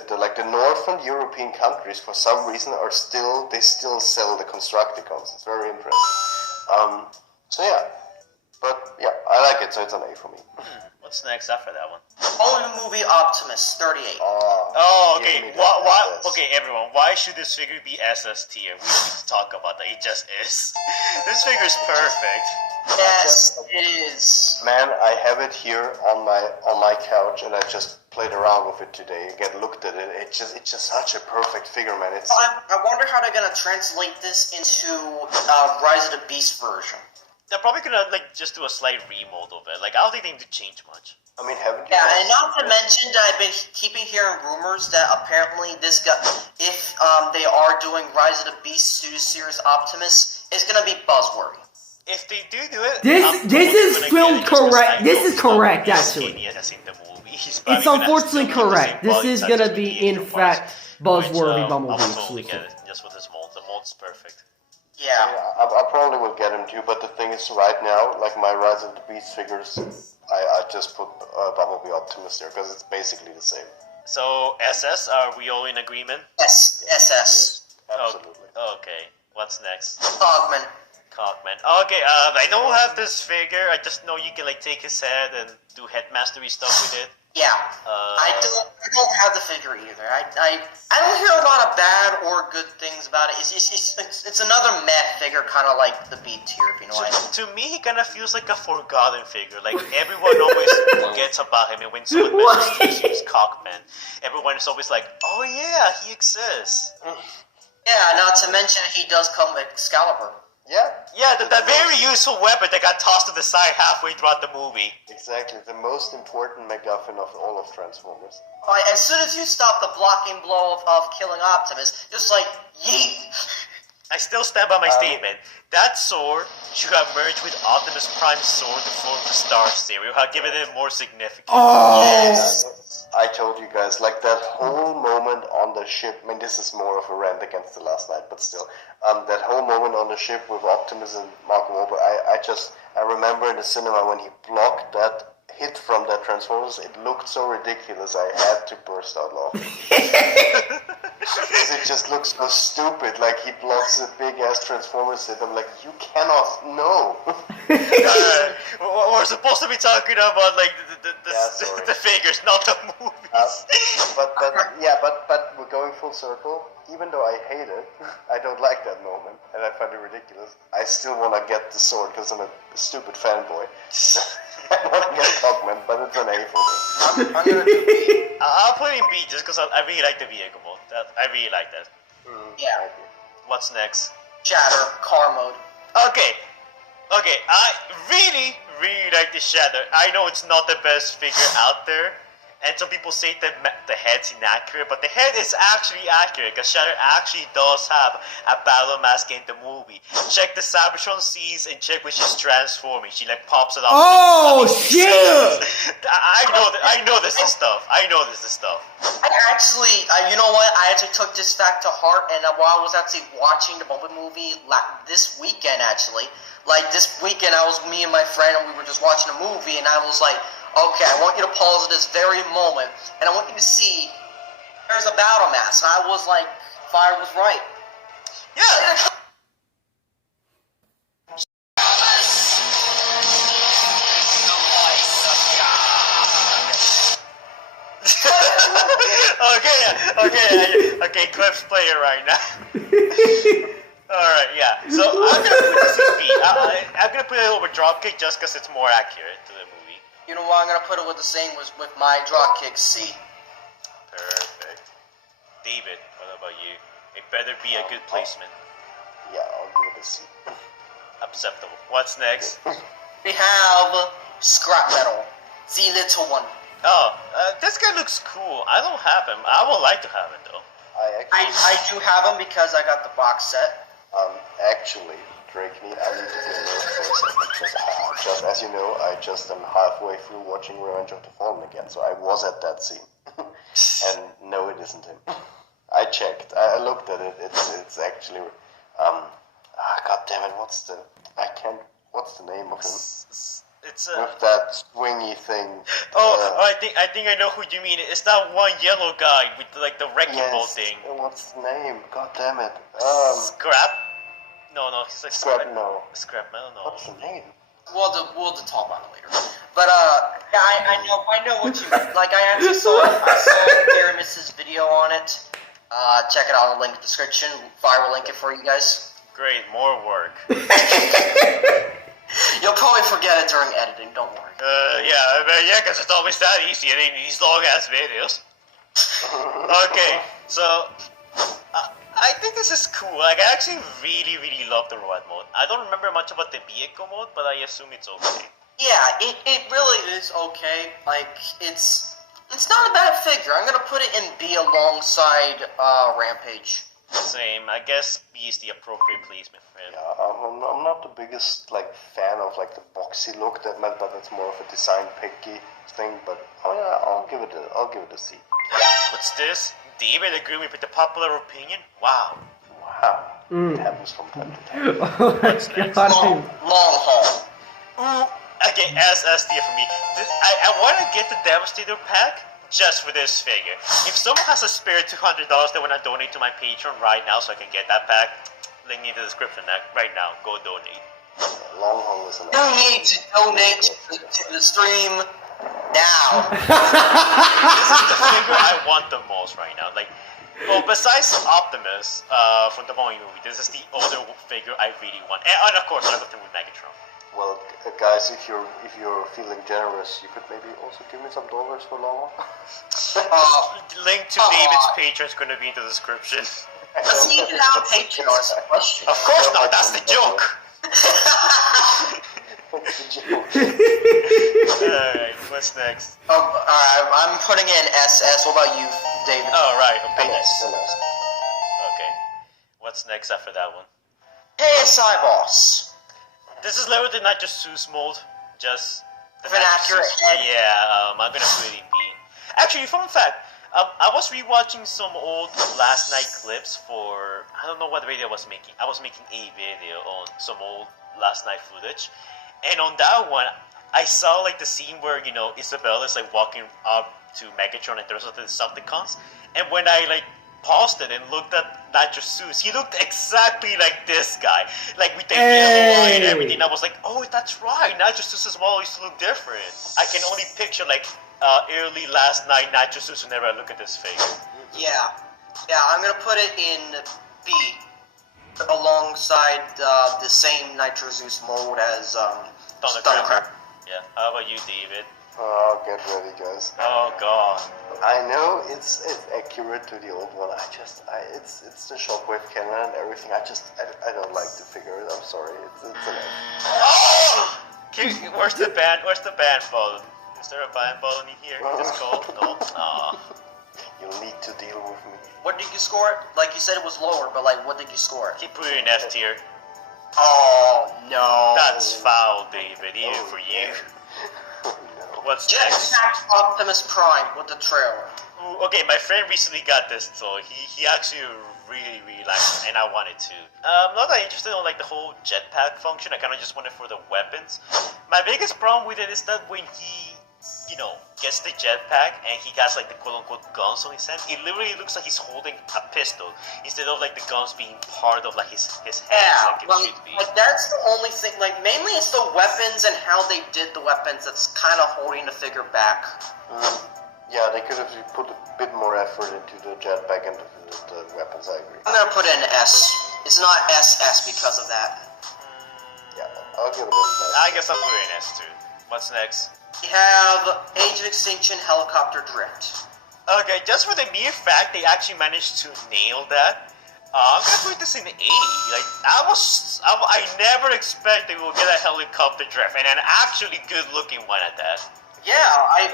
northern European countries, for some reason, they still sell the Constructicons. It's very interesting. So, yeah. But yeah, I like it, so it's an A for me. What's next after that one? Only movie Optimus, 38. Oh, okay. give me that Why? SS. Okay, everyone. Why should this figure be SS tier? We don't need to talk about that. It just is. This figure is perfect. Yes, it is. Man, I have it here on my couch, and I just played around with it today. Again, looked at it. It's just such a perfect figure, man. It's I wonder how they're gonna translate this into Rise of the Beast version. They're probably gonna like just do a slight remold of it. Like I don't think they need to change much. I mean, haven't you? Yeah, guys and not to seen mention that I've been keeping hearing rumors that apparently this guy, if they are doing Rise of the Beast Studio Series Optimus, is gonna be buzzworthy. If they do it, This is filmed correct. This is correct, actually. As in the movie. It's unfortunately correct. This is gonna be, in fact, buzzworthy I Bumblebee will totally get exclusive. it just with this mold. The mold's perfect. Yeah. I probably will get him too, but the thing is, right now, like my Rise of the Beast figures, I just put Bumblebee Optimus there because it's basically the same. So SS, are we all in agreement? SS. Yes, absolutely. Okay. What's next? Cogman. Cockman. Okay, I don't have this figure. I just know you can like take his head and do headmastery stuff with it. Yeah. I don't have the figure either. I don't hear a lot of bad or good things about it. It's another meh figure, kind of like the B tier, if you know what I mean. To me, he kind of feels like a forgotten figure. Like everyone always forgets about him, and when someone mentions his Cockman, everyone is always like, "Oh yeah, he exists." Yeah, not to mention he does come with Excalibur. Yeah, that very useful weapon that got tossed to the side halfway throughout the movie. Exactly, the most important MacGuffin of all of Transformers. As soon as you stop the blocking blow of killing Optimus, just like, yeet! I still stand by my statement. That sword should have merged with Optimus Prime's sword to form the Star Stereo, have given it more significance. Yes. I told you guys, like that whole moment on the ship, I mean, this is more of a rant against the Last Night, but still, that whole moment on the ship with Optimus and Mark Wahlberg, I remember in the cinema when he blocked that hit from that Transformers, it looked so ridiculous, I had to burst out laughing. Because it just looks so stupid, like he blocks a big-ass Transformers hit, I'm like, you cannot, no. We're supposed to be talking about like sorry. the figures, not the movies. But we're going full circle. Even though I hate it, I don't like that moment, and I find it ridiculous. I still want to get the sword because I'm a stupid fanboy. I want to get Cogman, but it's an A for me. I'm gonna do B. I'll put it in B just because I really like the vehicle mode. I really like that. Yeah. What's next? Shatter, car mode. Okay, I really like the Shadow. I know it's not the best figure out there, and some people say the head's inaccurate, but the head is actually accurate, because Shadow actually does have a battle mask in the movie. Check the Cybertron scenes and check when she's transforming. She like pops it up. Oh shit! I know this is stuff. I know this is stuff. I actually, you know what? I actually took this fact to heart, and while I was actually watching the Bumblebee movie this weekend, actually, like this weekend, me and my friend, and we were just watching a movie, and I was like, okay, I want you to pause at this very moment, and I want you to see there's a battle mask. And I was like, Fire was right. Yeah. Okay, Cliff's playing right now. Alright, yeah. So I'm gonna put this in B. I'm gonna put it over Dropkick just because it's more accurate to the movie. You know what? I'm gonna put it with the same with my dropkick C. Perfect. David, what about you? It better be a good placement. Yeah, I'll give it a C. Acceptable. What's next? We have Scrap Metal, the little one. Oh, this guy looks cool. I don't have him. I would like to have it though. I do have him because I got the box set. Actually, Drake, I need to be nervous for a second, because just as you know, I just am halfway through watching Revenge of the Fallen again, so I was at that scene. And no, it isn't him. I checked. I looked at it. It's actually God damn it! What's the name of him? It's With that swingy thing. I think I know who you mean. It's that one yellow guy with like the wrecking ball thing. What's the name? God damn it. Scrap? No, he's like Scrap. No. Scrap metal. No. What's the name? We'll talk about it later. But yeah, I know what you mean. Like I actually saw Aramis's video on it. Check it out in the link description. Fire will link it for you guys. Great, more work. You'll probably forget it during editing. Don't worry. Yeah, because it's always that easy editing these long ass videos. Okay, so I think this is cool. Like, I actually really love the road mode. I don't remember much about the vehicle mode, but I assume it's okay. Yeah, it really is okay. Like it's not a bad figure. I'm gonna put it in B alongside Rampage. Same. I guess B is the appropriate placement for him. Yeah, I'm not the biggest fan of the boxy look that it's more of a design picky thing. But I'll give it a C. What's this? David agreeing with the popular opinion? Wow. It happens from time to time. Oh my god. Long haul. Okay, S tier for me. I want to get the Devastator pack just for this figure. If someone has a spare $200 they want to donate to my Patreon right now so I can get that pack, link in the description right now. Go donate. Long haul is an You need to donate to the stream now. This is the figure I want the most right now. Besides Optimus from the Boeing movie, this is the other figure I really want. And of course, another thing with Megatron. Well, guys, if you're feeling generous, you could maybe also give me some dollars for long. Link to David's Patreon is going to be in the description. Doesn't even have Patreon. That's a question. Of course not. That's the joke. What's the joke? Alright, what's next? Alright, I'm putting in SS. What about you, David? Oh, right. Okay. NS. Okay. What's next after that one? KSI Boss. This is literally not just Zeus mold, just the With an accurate head. Yeah, I'm gonna put it in B. Actually, fun fact, I was rewatching some old Last Night clips for, I don't know what video I was making. I was making a video on some old Last Night footage, and on that one, I saw the scene where Isabel is walking up to Megatron and there's the Decepticons, and when I paused it and looked at Nitro Zeus. He looked exactly like this guy, like with the yellow eye and everything. I was like, oh, that's right. Nitro Zeus's model used to look different. I can only picture like early last night Nitro Zeus whenever I look at this figure. Yeah, I'm gonna put it in B, alongside the same Nitro Zeus mold as Thundercracker. Yeah. How about you, David? Oh, get ready, guys. Oh God. I know it's accurate to the old one. It's the shockwave cannon and everything. I don't like the figure. I'm sorry. It's an F. Oh! Where's the band button? Is there a band button in here? Just go. No. Aw. You'll need to deal with me. What did you score it? Like you said it was lower, but like what did you score it? He put it in F tier. Oh no. That's foul, David, even for you. Oh, no. What's next? Jetpack Optimus Prime with the trailer. Ooh, okay, my friend recently got this, so he actually really liked it, and I wanted to. I'm not that interested in like the whole jetpack function. I kind of just want it for the weapons. My biggest problem with it is that when he, gets the jetpack and he has like the quote-unquote guns on his hand, it literally looks like he's holding a pistol instead of like the guns being part of like his hands like it should be. Like that's the only thing. Like mainly it's the weapons and how they did the weapons that's kind of holding the figure back. Yeah, they could have put a bit more effort into the jetpack and the weapons. I agree. I'm gonna put it in S. It's not SS because of that. Yeah, I'll give it an S. I guess I'll put it in S too. What's next? We have Age of Extinction Helicopter Drift. Okay, just for the mere fact they actually managed to nail that, I'm gonna put this in A. Like I never expected we would get a helicopter drift, and an actually good-looking one at that. Yeah, I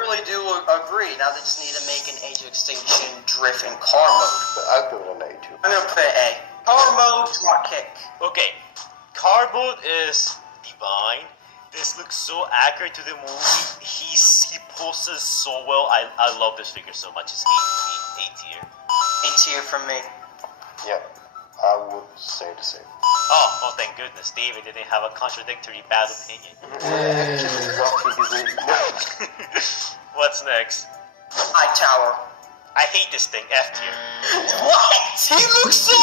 really do agree. Now they just need to make an Age of Extinction Drift in car mode. But I'll give it an A too. I'm gonna put A. Car mode, drop kick. Okay, car mode is divine. This looks so accurate to the movie. He poses so well. I love this figure so much. It's A tier. A tier from me. Yeah, I would say the same. Oh, thank goodness. David didn't have a contradictory bad opinion. What's next? Hightower. I hate this thing, F tier. What? He looks so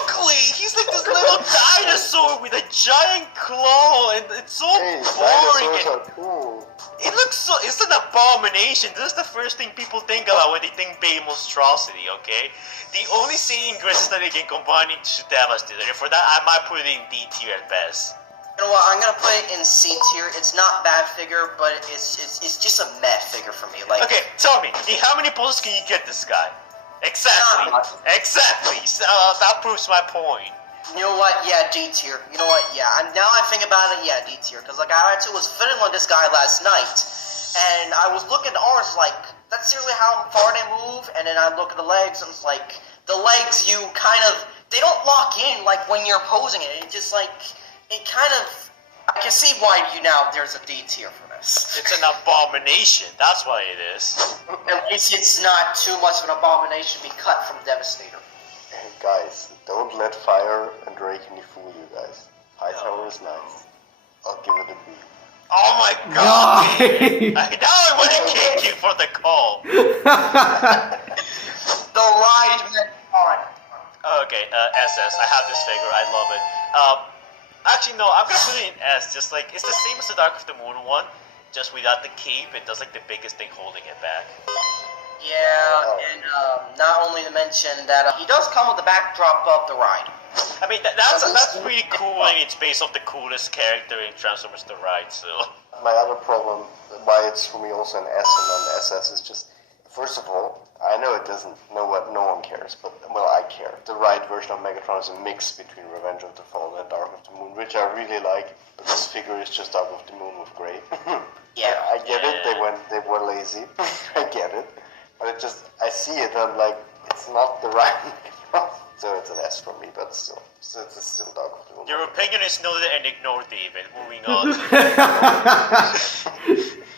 ugly! He's like this little dinosaur with a giant claw, and it's so Hey, boring. dinosaurs are cool. It's an abomination. This is the first thing people think about when they think Bay monstrosity, okay? The only saving grace is that they can combine into Devastator, and for that I might put it in D tier at best. You know what? I'm gonna put it in C tier. It's not a bad figure, but it's just a meh figure for me. Like, Okay, tell me, in how many poses can you get this guy? Exactly. Not much. Exactly. That proves my point. you know what? Yeah, D tier. You know what? Yeah. Now I think about it. Yeah, D tier. Because like I actually was fiddling on this guy last night, and I was looking at the arms like that's seriously how far they move. And then I look at the legs, and it's like the legs you kind of they don't lock in like when you're posing it. It just like it kind of. I can see why there's a D tier for this. It's an abomination. That's what it is. At least it's not too much of an abomination to be cut from Devastator. Hey guys, don't let Fire and Drakeny fool you guys. Hightower is nice. I'll give it a B. Oh my god! Now I want to kick you for the call. The ride went on. Okay, SS. I have this figure. I love it. Actually, no. I'm gonna put it in S. Just like it's the same as the Dark of the Moon one, just without the cape. It does like the biggest thing holding it back. Yeah, and not only to mention that he does come with the backdrop of the ride. I mean, that's pretty cool, and it's based off the coolest character in Transformers: The Ride. So. My other problem, why it's for me also an S and not an SS, is just, first of all, I know it doesn't, no one cares, but, well, I care. The right version of Megatron is a mix between Revenge of the Fallen and Dark of the Moon, which I really like, but this figure is just Dark of the Moon with grey. Yeah. I get it, they were lazy, I get it, but it just, I see it and I'm like, it's not the right Megatron. So it's an S for me, but still, so it's still Dark of the Moon. Your opinion is noted and ignored, David. Moving on.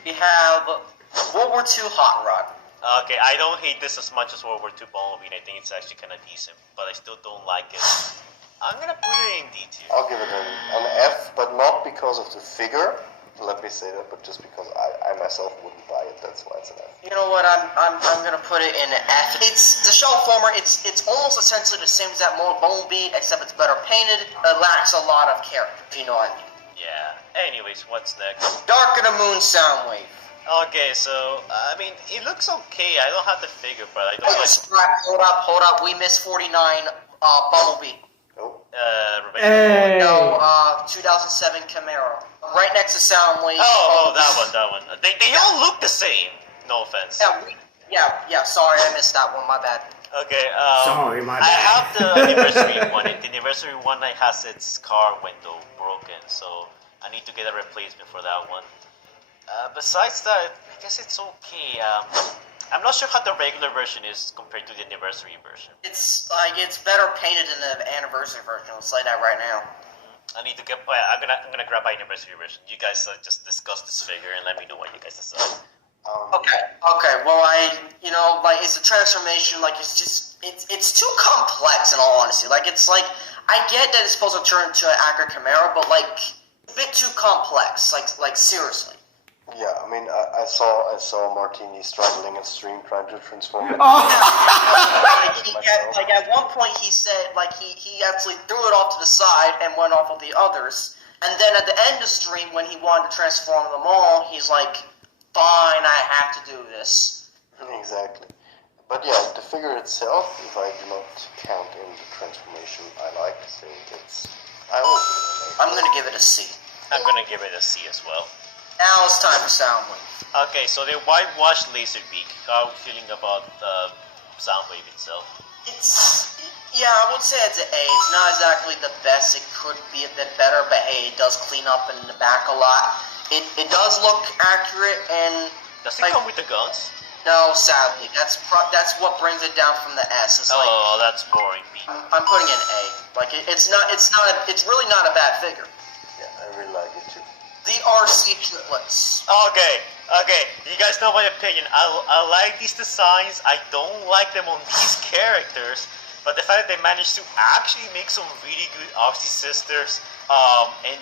We have World War II Hot Rod. Okay, I don't hate this as much as World War II Bumblebee. I think it's actually kind of decent, but I still don't like it. I'm gonna put it in D tier. I'll give it an F, but not because of the figure, let me say that, but just because I myself wouldn't buy it, that's why it's an F. You know what? I'm gonna put it in an F. It's the shell former. It's almost essentially the same as that mold Bumblebee, except it's better painted. It lacks a lot of character. If you know what I mean. Yeah. Anyways, what's next? Dark of the Moon Soundwave. Okay, so I mean, it looks okay. I don't have the figure, but I don't like. Hold up. We missed 49. Bumblebee. Nope. Hey. No, 2007 Camaro. Right next to Soundwave. Oh, that one. They all look the same. No offense. Yeah. Sorry, I missed that one. My bad. Okay. Sorry, my I bad. have the anniversary one. And the anniversary one has its car window broken, so I need to get a replacement for that one. Besides that, I guess it's okay. I'm not sure how the regular version is compared to the anniversary version. It's better painted than the anniversary version. I'll say that right now. I need to get. I'm gonna grab my anniversary version. You guys just discuss this figure and let me know what you guys decide. Okay. Well, it's a transformation. Like, it's too complex in all honesty. Like, it's like I get that it's supposed to turn into an accurate Camaro, but like a bit too complex. Like seriously. Yeah, I mean, I saw Martini struggling in stream trying to transform it. Like at one point he said he actually threw it off to the side and went off of the others, and then at the end of stream when he wanted to transform them all, he's like, "Fine, I have to do this." Exactly. But yeah, the figure itself, if I do not count in the transformation, I think it's. I will give it an A. I'm gonna give it a C. I'm gonna give it a C as well. Now it's time for Soundwave. Okay, so the whitewashed Laserbeak. How are you feeling about Soundwave itself? I would say it's an A. It's not exactly the best. It could be a bit better, but hey, it does clean up in the back a lot. It does look accurate and. Does it come with the guns? No, sadly, that's what brings it down from the S. It's That's boring. I'm putting it in A. Like it's really not a bad figure. Yeah, I really like it too. The RC triplets. Okay, you guys know my opinion. I like these designs. I don't like them on these characters, but the fact that they managed to actually make some really good RC sisters, and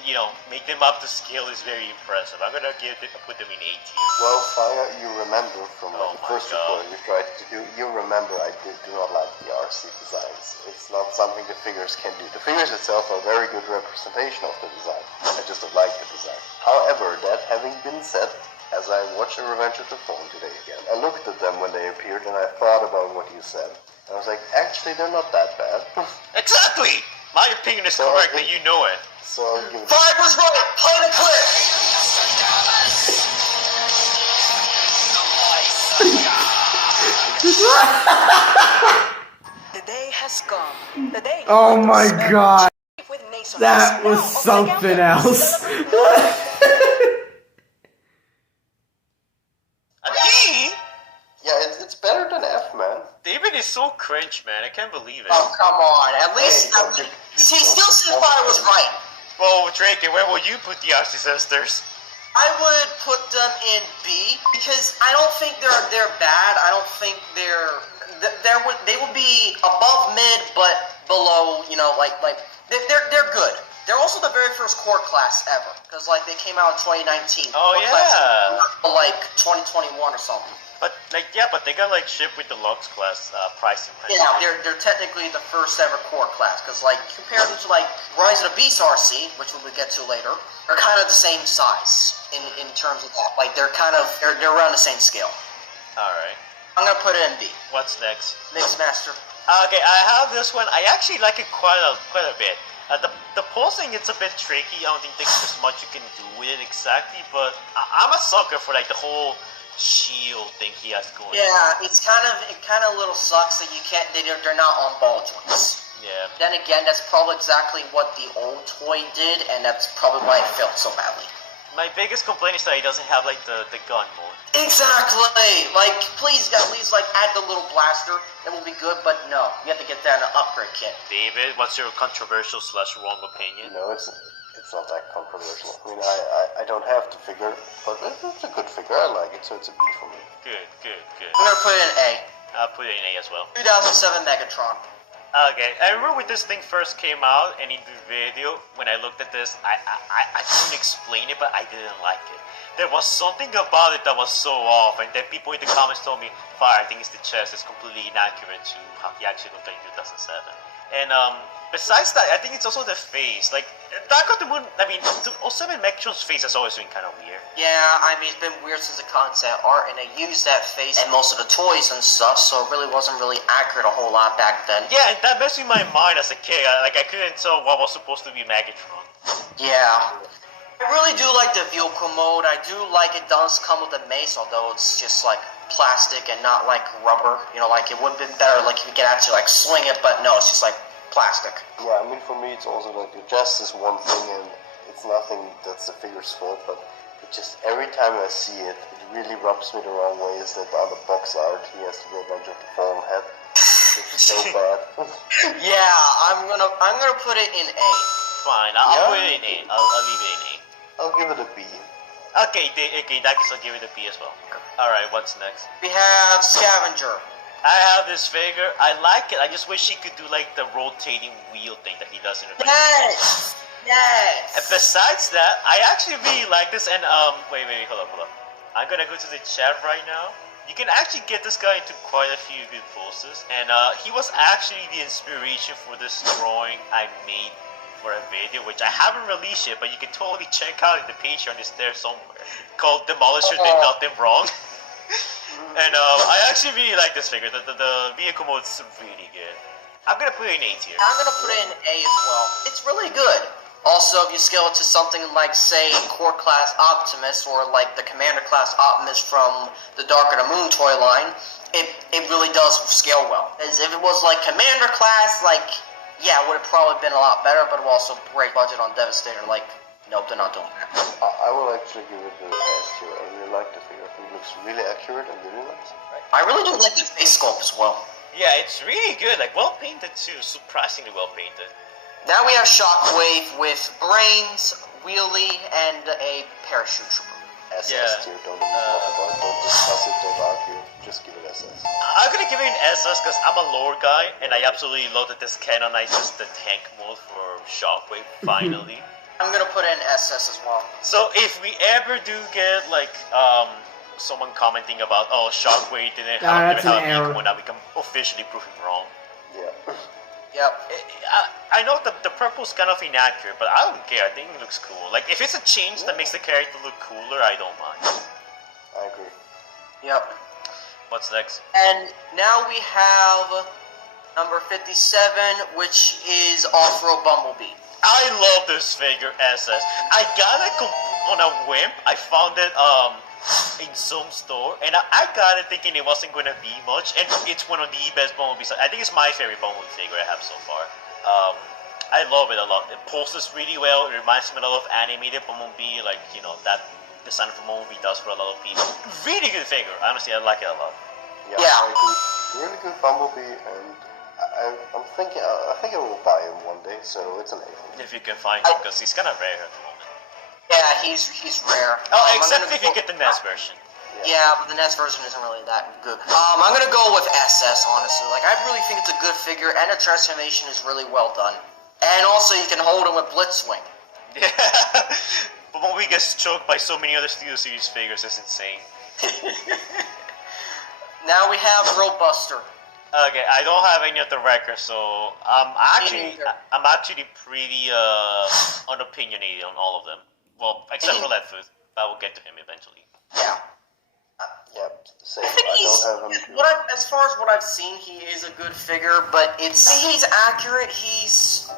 make them up to scale is very impressive. I'm gonna put them in A tier. Well, Fire, you remember from the first God. recording you tried to do, you remember I do not like the RC designs. It's not something the figures can do. The figures itself are a very good representation of the design. I just don't like the design. However, that having been said, as I watched the Revenge of the Throne today again, I looked at them when they appeared and I thought about what you said. I was like, actually, they're not that bad. Exactly! My opinion is correct, and you know it. So I'll give it. Five was right. Play the clip. The day has come. The day. Oh my god. With nasal That now was on something Mega else. Celebrate A D? Yeah, it's better than F, man. David is so cringe, man. I can't believe it. Oh come on. At least Hey, he still said Fire was right. Well, Drake, where will you put the RC sisters? I would put them in B because I don't think they're bad. I don't think they would be above mid but below. They're good. They're also the very first core class ever because they came out in 2019. Oh, Core yeah. class, 2021 or something. But they got shipped with the Lux class pricing. Yeah, they're technically the first ever core class because compared to Rise of the Beast RC, which we will get to later, are kind of the same size in terms of that. They're they're around the same scale. All right. I'm gonna put it in B. What's next? Mixmaster. Okay, I have this one. I actually like it quite a bit. The posing, it's a bit tricky. I don't think there's as much you can do with it exactly, but I'm a sucker for the whole shield thing he has going. Yeah, it kind of a little sucks that they're not on ball joints. Yeah. Then again, that's probably exactly what the old toy did, and that's probably why it failed so badly. My biggest complaint is that he doesn't have the gun mode. Exactly. Please at least add the little blaster. That will be good, but no, you have to get that in an upgrade kit. David, what's your controversial / wrong opinion? No, it's not that controversial. I mean, I don't have to figure, but it's a good figure. I like it, so it's a B for me. Good. I'm gonna put it in A. I'll put it in A as well. 2007 Megatron. Okay, I remember when this thing first came out, and in the video, when I looked at this, I couldn't explain it, but I didn't like it. There was something about it that was so off, and then people in the comments told me, "Fire, I think it's the chest. It's completely inaccurate to how he actually looked like in 2007." And besides that, I think it's also the face. Like Dark of the Moon. I mean, 07 Megatron's face has always been kind of weird. Yeah, I mean, it's been weird since the concept art, and they used that face and most of the toys and stuff, so it really wasn't really accurate a whole lot back then. Yeah, and that messed with my mind as a kid. I couldn't tell what was supposed to be Megatron. Yeah. I really do like the vehicle mode. I do like it does come with a mace, although it's just like plastic and not like rubber. You know, like it would have been better like if you could actually like swing it, but no, it's just like plastic. Yeah, I mean, for me, it's also like the chest is one thing, and it's nothing that's the figure's fault, but it just every time I see it, it really rubs me the wrong way. Is that on the box art, he has the revenge of the fallen head. It's so bad. Yeah, I'm gonna put it in A. Fine, I'll Yeah? put it in A. I'll leave it in A. I'll give it a B. Okay, in that case, I'll give it a B as well. Alright, what's next? We have Scavenger. I have this figure. I like it. I just wish he could do like the rotating wheel thing that he does in the Yes! Yes! And besides that, I actually really like this. And wait, hold up. I'm gonna go to the chat right now. You can actually get this guy into quite a few good poses. And he was actually the inspiration for this drawing I made for a video, which I haven't released yet, but you can totally check out in the Patreon. It's there somewhere. Called Demolisher Did Nothing Wrong. And I actually really like this figure. The vehicle mode is really good. I'm gonna put it in A tier. I'm gonna put it in A as well. It's really good. Also, if you scale it to something like, say, Core Class Optimus, or like the Commander Class Optimus from the Dark of the Moon toy line, it really does scale well. As if it was like Commander Class, like, yeah, it would have probably been a lot better, but it would also break budget on Devastator. Like, nope, they're not doing that. I will actually give it the S tier. I really like the figure. I think it looks really accurate and really nice. I really do like the face sculpt as well. Yeah, it's really good. Like well painted too. Surprisingly well painted. Now we have Shockwave with brains, wheelie, and a parachute trooper. SS Yeah. tier. Don't even talk about it. Don't discuss it. Don't argue. Just give it SS. I'm gonna give it an SS because I'm a lore guy, and I absolutely love that this canonizes the tank mode for Shockwave finally. I'm gonna put in SS as well. So if we ever do get like someone commenting about Shockwave didn't that's have an a error. weak one, now we can officially prove him wrong. Yeah. Yep. I know the purple's kind of inaccurate, but I don't care. I think it looks cool. Like if it's a change that makes the character look cooler, I don't mind. I agree. Yep. What's next? And now we have number 57, which is Off-Road Bumblebee. I love this figure, SS. I got it on a whim. I found it in some store, and I got it thinking it wasn't going to be much, and it's one of the best Bumblebees. I think it's my favorite Bumblebee figure I have so far. I love it a lot. It poses really well. It reminds me a lot of animated Bumblebee, like, you know, that design for Bumblebee does for a lot of people. Really good figure. Honestly, I like it a lot. Yeah. Yeah. I agree. Really good Bumblebee, and I'm thinking. I think I will buy him one day. So it's an A. If you can find him, because he's kind of rare at the moment. Yeah, he's rare. Oh, I'm except gonna if you go- get the NES version. Yeah, but the NES version isn't really that good. I'm gonna go with SS, honestly. Like, I really think it's a good figure, and the transformation is really well done. And also, you can hold him with Blitzwing. Yeah. But when we get choked by so many other Studio Series figures, it's insane. Now we have Roadbuster. Okay, I don't have any of the records, so I'm actually pretty unopinionated on all of them. Well, except for Leadfoot, but I will get to him eventually. Yeah. Yeah. Same. I think I he's, don't have him. as far as what I've seen, he is a good figure, but he's accurate, he's...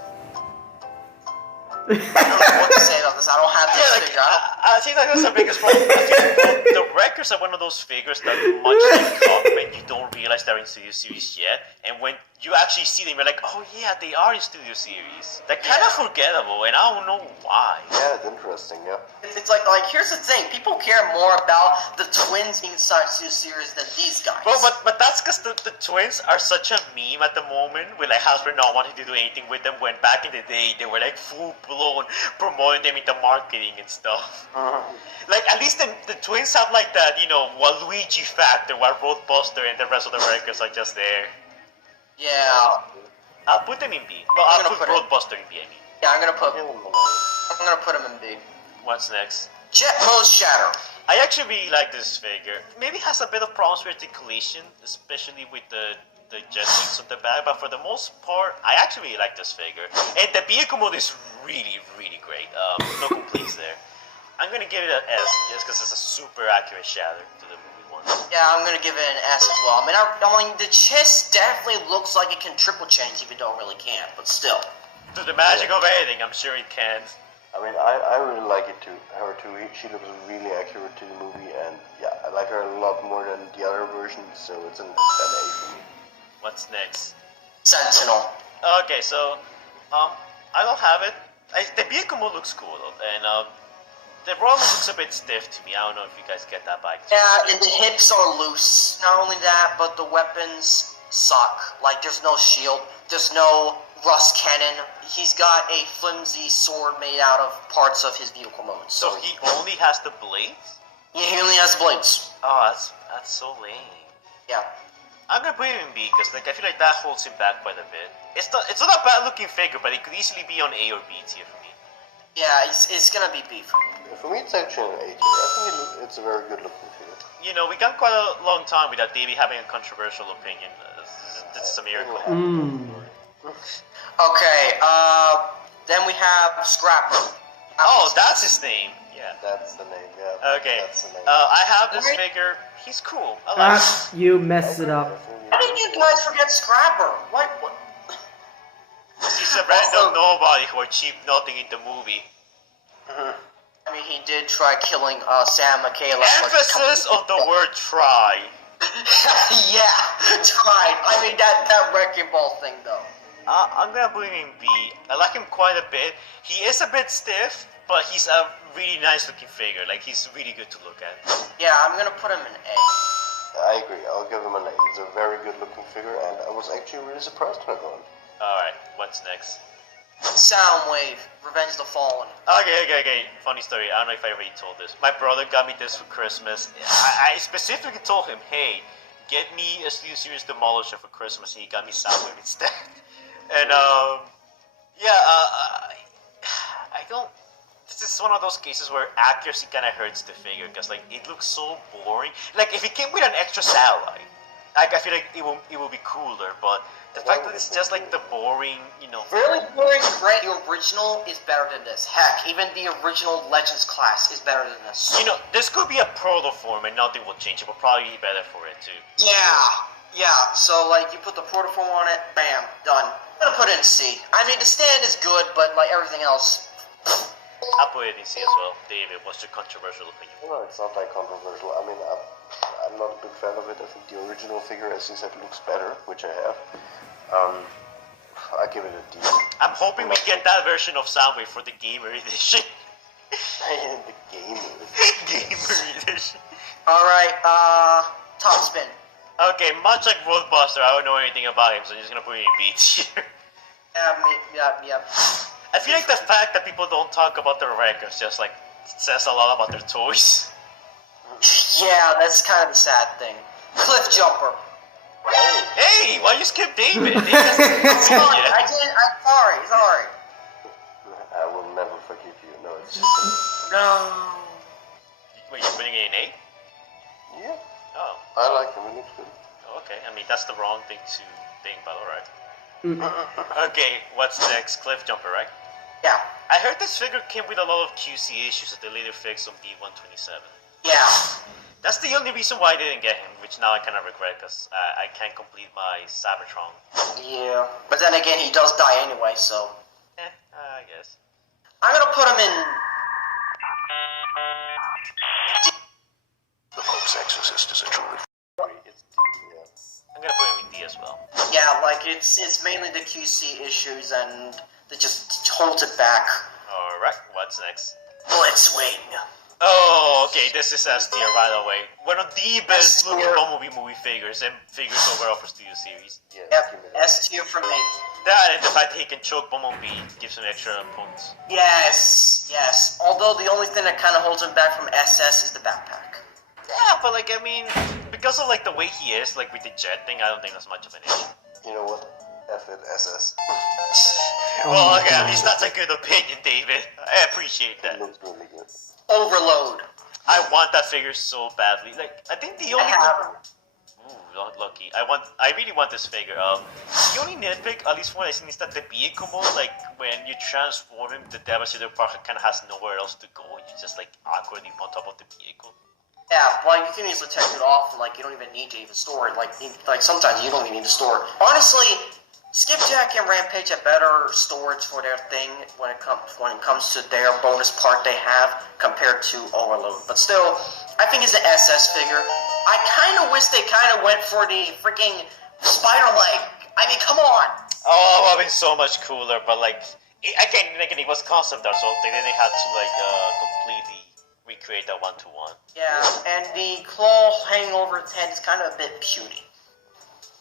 I don't know what to say about this, I don't have this figure. I think that's the biggest problem. I think the records are one of those figures that much like when you don't realize they're in Studio Series yet, and when you actually see them, you're like, oh yeah, they are in Studio Series. They're kind of forgettable, and I don't know why. Yeah, it's interesting. Yeah. It's like, here's the thing, people care more about the twins inside Studio Series than these guys. Well, but that's because the twins are such a meme at the moment, with like Hasbro not wanting to do anything with them, when back in the day they were like full-blown promoting them into marketing and stuff. Like, at least the twins have like that, you know, Waluigi factor, while Roadbuster and the rest of the records are just there. Yeah. I'll put them in B. Well, I'm I'll gonna put put it- Roadbuster in B, I mean. Yeah, I'm gonna put Give him an A. him in B. What's next? Jet Mo's Shatter. I actually really like this figure. Maybe has a bit of problems with articulation, especially with the jet wings on the back, but for the most part, I actually really like this figure. And the vehicle mode is really, really great. No complaints there. I'm gonna give it an S, just because it's a super accurate shatter to the movie one. Yeah, I'm gonna give it an S as well. I mean, the chest definitely looks like it can triple change, even though it really can't. But still. To the magic of editing, I'm sure it can. I mean, I really like it too. Her too. She looks really accurate to the movie, and yeah, I like her a lot more than the other versions. So it's an A for me. What's next? Sentinel. Okay, so I don't have it. The vehicle mode looks cool though, and the raw mode looks a bit stiff to me. I don't know if you guys get that vibe. Yeah, and the hips are loose. Not only that, but the weapons suck. Like, there's no shield. There's no rust cannon. He's got a flimsy sword made out of parts of his vehicle mode. So he only has the blades? Yeah, he only has blades. Oh, that's so lame. Yeah. I'm gonna put him in B because like I feel like that holds him back quite a bit. It's not a bad looking figure, but it could easily be on A or B tier for me. Yeah, it's gonna be B for me. For me, it's actually an A tier. I think it's a very good looking figure. You know, we got quite a long time without Davey having a controversial opinion. This is a miracle. Okay, then we have Scrapper. Oh, that's his name. Yeah. That's the name. Yeah. Okay. That's the name. I have this figure. He's cool. I like him. You messed it up. How did you guys forget Scrapper? What? He's a random nobody who achieved nothing in the movie. I mean, he did try killing Sam Michaela. Emphasis on the word try. Yeah, tried. I mean, that wrecking ball thing, though. I'm gonna put him in B. I like him quite a bit. He is a bit stiff, but he's a really nice looking figure. Like, he's really good to look at. Yeah, I'm gonna put him in A. I agree. I'll give him an A. It's a very good looking figure, and I was actually really surprised when I got him. Alright, what's next? Soundwave, Revenge of the Fallen. Okay. Funny story. I don't know if I already told this. My brother got me this for Christmas. I specifically told him, hey, get me a Studio Series Demolisher for Christmas, and he got me Soundwave instead. And, I don't... This is one of those cases where accuracy kind of hurts the figure, because, like, it looks so boring. Like, if it came with an extra satellite, like, I feel like it will be cooler, but the fact that it's just, like, the boring, you know... Really boring, great. The original is better than this. Heck, even the original Legends class is better than this. You know, this could be a protoform and nothing will change. It will probably be better for it, too. Yeah. So, like, you put the protoform on it, bam, done. I'm gonna put it in C. I mean, the stand is good, but, like, everything else... I'll put it in C as well. David, what's your controversial opinion? No, it's not that controversial. I mean, I'm not a big fan of it. I think the original figure, as you said, looks better, which I have. I give it a D. I'm hoping we get that version of Soundwave for the Gamer Edition. The game. Gamer Edition. Alright, top spin. Okay, much like Roadbuster, I don't know anything about him, so I'm just gonna put him in B tier. Yeah. I feel like the fact that people don't talk about their records just like says a lot about their toys. Yeah, that's kind of the sad thing. Cliff Jumper. Hey, why you skip David? I'm sorry, I'm sorry. I will never forgive you. No, it's just. No. Wait, you're putting it in A? Yeah, Oh, I like him. He looks good. okay. I mean, that's the wrong thing to think, but alright. Okay, what's next? Cliff Jumper, right? Yeah. I heard this figure came with a lot of QC issues that they later fixed on B127. Yeah. That's the only reason why I didn't get him, which now I kind of regret because I can't complete my Cybertron. Yeah. But then again, he does die anyway, so. I guess. I'm gonna put him in. The Pope's exorcist is a truly It's D, yeah. I'm gonna put him in D as well. Yeah, like it's mainly the QC issues and that just holds it back. Alright, what's next? Blitzwing. Oh, okay, this is S tier right away. One of the best looking S-tier. Bumblebee movie figures and figures overall for Studio Series. Yeah, give me Yep, that. S tier for me. That and the fact that he can choke Bumblebee gives him extra points. Yes. Although the only thing that kind of holds him back from SS is the backpack. Yeah, but like, I mean, because of like the way he is, like with the jet thing, I don't think that's much of an issue. You know what? F it, SS. Oh Well, my okay, at God. least that's a good opinion, David. I appreciate It that. looks really good. Overload. I want that figure so badly. Like, I think the I only have. Ooh, not lucky. I really want this figure. The only nitpick, at least from what I've seen, is that the vehicle mode, like when you transform him, the Devastator part kind of has nowhere else to go. You just like awkwardly on top of the vehicle. Yeah, like you can easily take it off, and like you don't even need to even store it. Like sometimes you don't even need to store it. Honestly, Skipjack and Rampage have better storage for their thing when it comes to their bonus part they have compared to Overload. But still, I think it's an SS figure. I kind of wish they kind of went for the freaking spider leg. I mean, come on. Oh, it would have been so much cooler, but like, again, it was concept art, so they didn't have to like completely recreate that one-to-one. Yeah, and the claw hanging over its head is kind of a bit puny.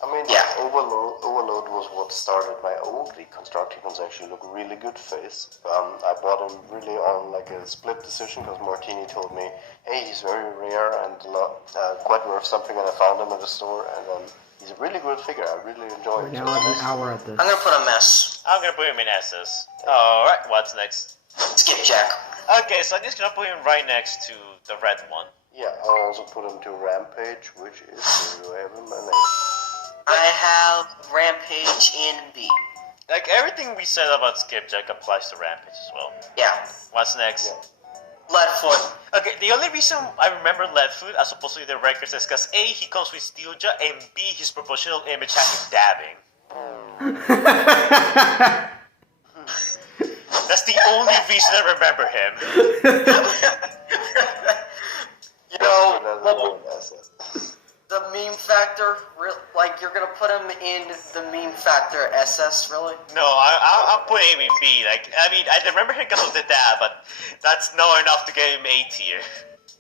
I mean, Yeah. Overload was what started my old Constructicons actually look really good face. I bought him really on like a split decision because Martini told me, hey, he's very rare and quite worth something, and I found him at the store, and he's a really good figure. I really enjoy We're him. now So at an nice. hour at this. I'm gonna put a mess. I'm gonna put him in SS. Alright, what's next? Skipjack. Okay, so I'm just gonna put him right next to the red one. Yeah, I'll also put him to Rampage, which is where I have him my name. I have Rampage in B. Like, everything we said about Skipjack applies to Rampage as well. Yeah. What's next? Yeah. Leadfoot. Okay, the only reason I remember Leadfoot as opposed to the records is because A, he comes with Steeljaw, and B, his proportional image has him dabbing. That's the only reason I remember him. You know, That's what another asset. the meme factor, like you're gonna put him in the meme factor SS, really? No, I'm putting him in B. Like, I mean, I remember him because of the dab, but that's not enough to get him A tier.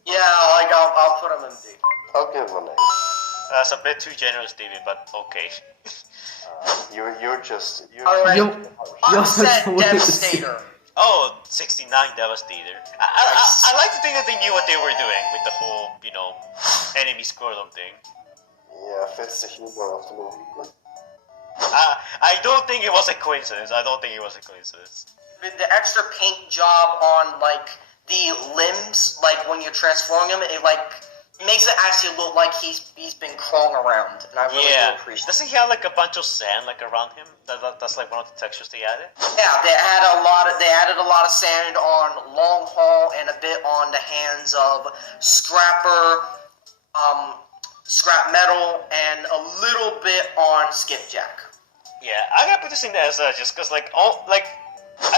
Yeah, like I'll put him in B. I'll give him an A. That's a bit too generous, David, but okay. You're just Alright. You'll- you'll Upset have to wait to see. Devastator. Oh, 69 Devastator. I like to think that they knew what they were doing with the whole, enemy Squirtle thing. Yeah, fits the humor of the movie. I don't think it was a coincidence. With the extra paint job on like the limbs, like when you're transforming him, it makes it actually look like he's been crawling around, and I really do appreciate it. Doesn't he have like a bunch of sand like around him? That's like one of the textures they added. Yeah, they added a lot of sand on Long Haul and a bit on the hands of Scrapper, Scrap Metal, and a little bit on Skipjack. Yeah, I gotta put this in there as just because I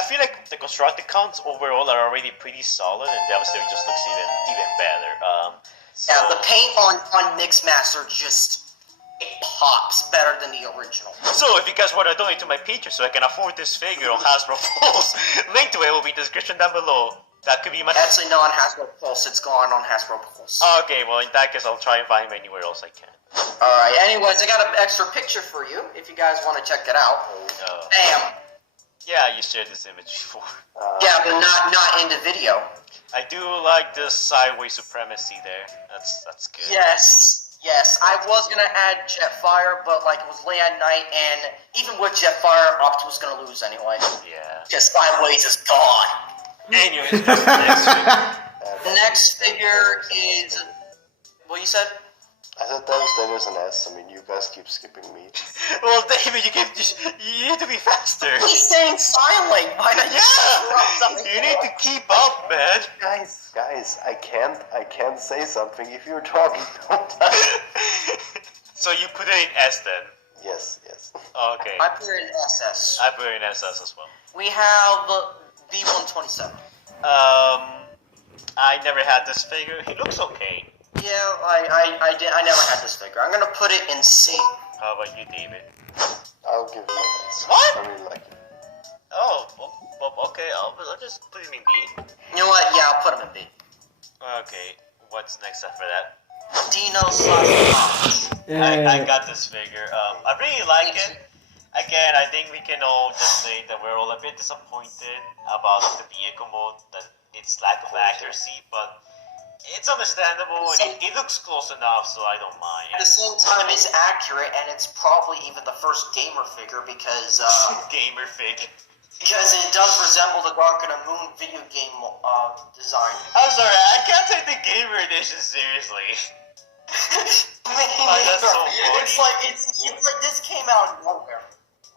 feel like the Constructicons overall are already pretty solid, and Devastator just looks even better. So, Yeah, the paint on Mixmaster just it pops better than the original. So if you guys want to donate to my Patreon so I can afford this figure on Hasbro Pulse, link to it will be in the description down below. That could be my... Actually, not on Hasbro Pulse. It's gone on Hasbro Pulse. Okay, well in that case I'll try and find him anywhere else I can. Alright, anyways, I got an extra picture for you if you guys want to check it out. Bam! Yeah, you shared this image before. Yeah, but not in the video. I do like the sideways supremacy there. That's good. Yes, I was gonna add Jetfire, but like it was late at night, and even with Jetfire, Opt was gonna lose anyway. Yeah. Just Sideways is gone. Anyways, that's the next figure. The next figure is what you said? I said Devastator's an S. I mean, you guys keep skipping me. Well, David, you need to be faster. He's saying silent. Why not Yeah, you need to keep up, man. Guys, I can't say something if you're talking. So you put it in S then? Yes. Okay. I put it in SS. I put it in SS as well. We have D127. I never had this figure. He looks okay. Yeah, I never had this figure. I'm gonna put it in C. How about you, David? I'll give him an S. What? I really like it. Oh, well, okay. I'll just put him in B. You know what? Yeah, I'll put him in B. Okay. What's next after that? Dino / I got this figure. I really like it. Again, I think we can all just say that we're all a bit disappointed about the vehicle mode, that its lack of accuracy, but It's understandable, and it looks close enough, so I don't mind. At the same time, it's accurate, and it's probably even the first gamer figure because Gamer fig. because it does resemble the Dark of the Moon video game design. I'm sorry, I can't take the gamer edition seriously. That's so funny. It's like this came out of nowhere.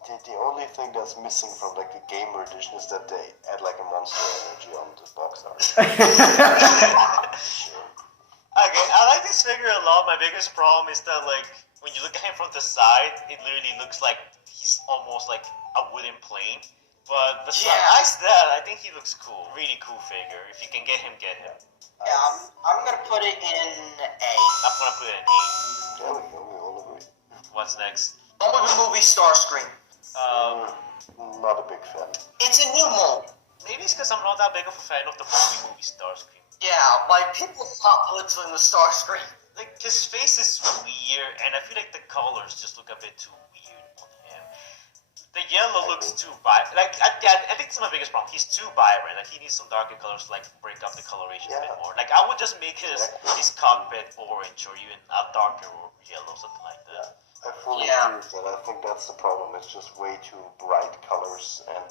The only thing that's missing from like the gamer edition is that they add like a Monster Energy on the box art. Sure. Okay, I like this figure a lot. My biggest problem is that, like, when you look at him from the side, it literally looks like he's almost like a wooden plane. But besides that, I think he looks cool. Really cool figure. If you can get him, get him. Yeah, I'm gonna put it in A. I'm gonna put it in 8. There we go, we all agree. What's next? Bumblebee movie Starscream. Not a big fan. It's a new mold. Maybe it's because I'm not that big of a fan of the movie Starscream. Yeah, like people stop blitzing the Starscream. Like, his face is weird, and I feel like the colors just look a bit too weird on him. The yellow looks too vibrant. Like, I think it's my biggest problem. He's too vibrant. Like, he needs some darker colors to, like, break up the coloration a bit more. Like, I would just make his cockpit orange or even a darker yellow, something like that. I fully agree with that. I think that's the problem. It's just way too bright colors, and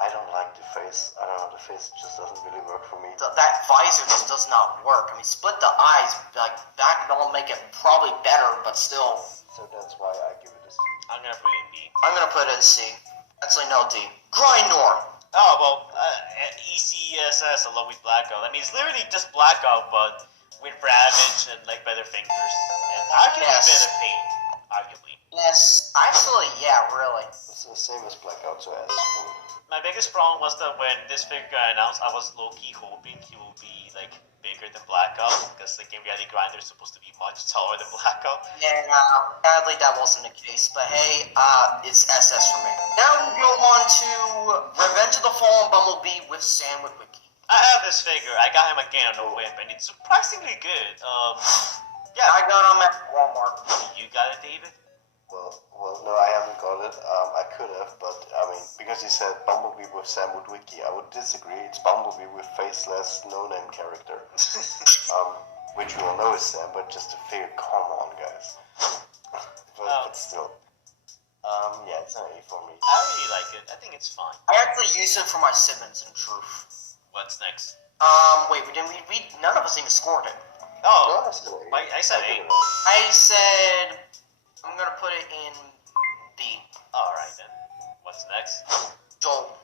I don't like the face. I don't know, the face just doesn't really work for me. That visor just does not work. I mean, split the eyes, like, that will make it probably better, but still. So that's why I give it a C. I'm gonna put it in B. I'm gonna put it in C. Actually, no, D. Grindor. Oh, well, ECSS along with Blackout. I mean, it's literally just Blackout, but with Ravage and, like, better fingers. And arguably better paint, arguably. Yes, actually, yeah, really. It's the same as Blackout, so S. My biggest problem was that when this figure got announced, I was low-key hoping he will be, like, bigger than Blackout, because, like, in reality, Grinder is supposed to be much taller than Blackout. Yeah, sadly that wasn't the case, but hey, it's SS for me. Now we go on to Revenge of the Fallen Bumblebee with Sam Witwicky. I have this figure. I got him again on a whim, and it's surprisingly good. Yeah, I got him at Walmart. You got it, David? Well, no, I haven't got it. I could have, but I mean, because he said Bumblebee with Sam Witwicky, I would disagree. It's Bumblebee with faceless, no-name character, which we all know is Sam, but just to figure, come on, guys. but still, yeah, it's an A for me. I really like it. I think it's fine. I actually used it for my Simmons in truth. What's next? Wait, none of us even scored it. Oh, No, I said A. I said A. I said, I'm gonna put it in B. Alright then. What's next? Joel.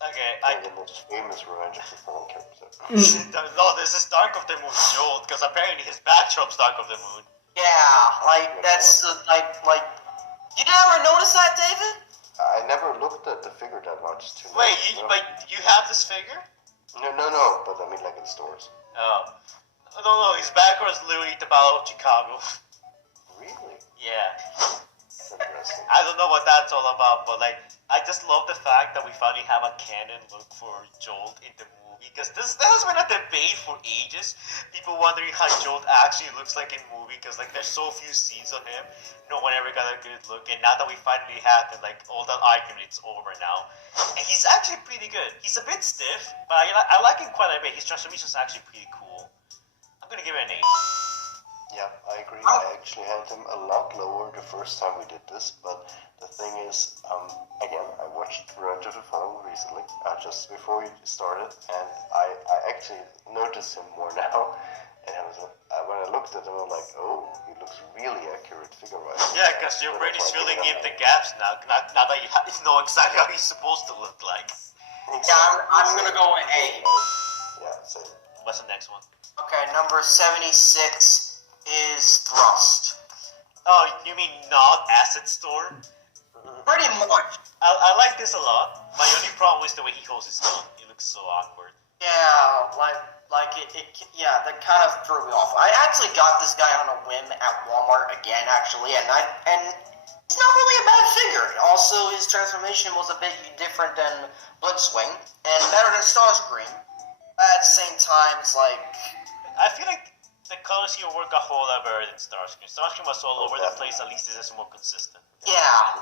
Okay, The most famous Revenge of the Fallen character. No, this is Dark of the Moon Jolt, because apparently his backdrop's Dark of the Moon. Yeah, like, that's, like, you never notice that, David? I never looked at the figure that much. Wait, No. you have this figure? No, but I mean like in stores. Oh. No, his background's literally the Battle of Chicago. Really? Yeah. That's interesting. I don't know what that's all about, but like, I just love the fact that we finally have a canon look for Jolt in the movie, because this has been a debate for ages. People wondering how Jolt actually looks like in movie, because like there's so few scenes of him, no one ever got a good look, and now that we finally have it, like all that argument, it's over now. And he's actually pretty good. He's a bit stiff, but I like him quite a bit. His transformation's actually pretty cool. I'm gonna give it an 8. Yeah, I agree. I actually had him a lot lower the first time we did this, but the thing is, again, I watched Revenge of the Fallen recently, just before we started, and I actually noticed him more now, and when I looked at him, I'm like, oh, he looks really accurate figure-wise. Yeah, because your brain is filling in the gaps now that you know exactly how he's supposed to look like. Yeah, I'm gonna go with A. Yeah, same. What's the next one? Okay, number 76 is Thrust. Oh, you mean not Asset Store? Pretty much. I like this a lot. My only problem is the way he holds his gun. It looks so awkward. Yeah, yeah, that kind of threw me off. I actually got this guy on a whim at Walmart again, actually, and it's not really a bad figure. Also, his transformation was a bit different than Blitzwing, and better than Starscream. At the same time, it's like, I feel like the colors here work a whole lot better than Starscream. Starscream was all over the place. At least this is more consistent. yeah.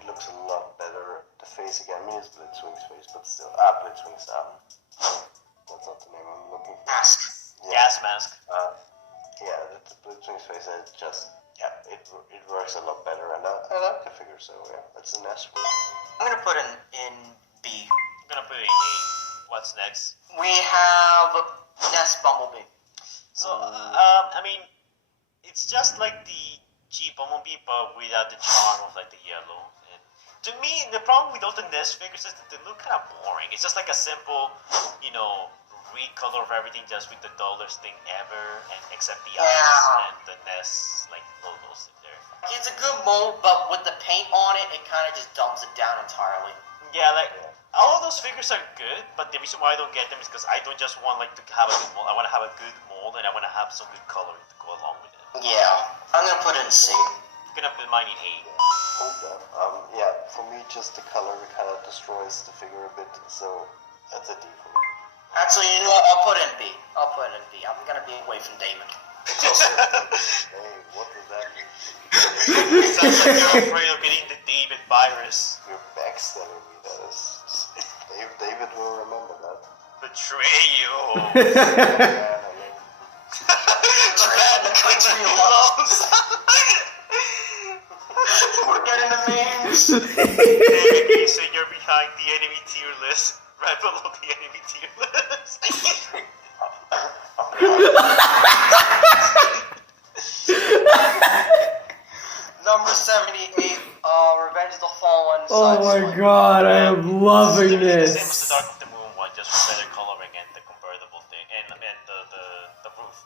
It looks a lot better. The face again, I mean, it's Blitzwing's face, but still, Blitzwing's that's not the name I'm looking for. Mask. gas mask. Yeah, the Blitzwing's face, it works a lot better, and I like the figure, so yeah, that's an S. I'm gonna put in B. I'm gonna put it in A. What's next? We have Nest Bumblebee. So, I mean, it's just like the G Bumblebee, but without the charm of like the yellow. And to me, the problem with all the Nest figures is that they look kind of boring. It's just like a simple, recolor of everything, just with the dullest thing ever, and except the eyes and the Nest like logos in there. It's a good mold, but with the paint on it, it kind of just dumps it down entirely. Yeah, like all of those figures are good, but the reason why I don't get them is because I don't just want to have a good mold. I want to have a good mold, and I want to have some good coloring to go along with it. Yeah, I'm gonna put it in C. I'm gonna put mine in A. Hold on. Yeah, for me, just the color kind of destroys the figure a bit, so that's a D for me. Actually, you know what? I'll put it in B. I'm gonna be away from David. Hey, what does that mean? Sounds like you're afraid of getting the David virus. You're backstabbing me, that is. David will remember that. Betrayal. Yeah, I mean, The country loves. We're getting the memes. David, you say you're behind the enemy tier list, right below the enemy tier list. Number 78, Revenge of the Fallen. Oh my Sideswipe. god, I am loving The same as the this. Dark of the Moon one, just with better coloring and the convertible thing, and the roof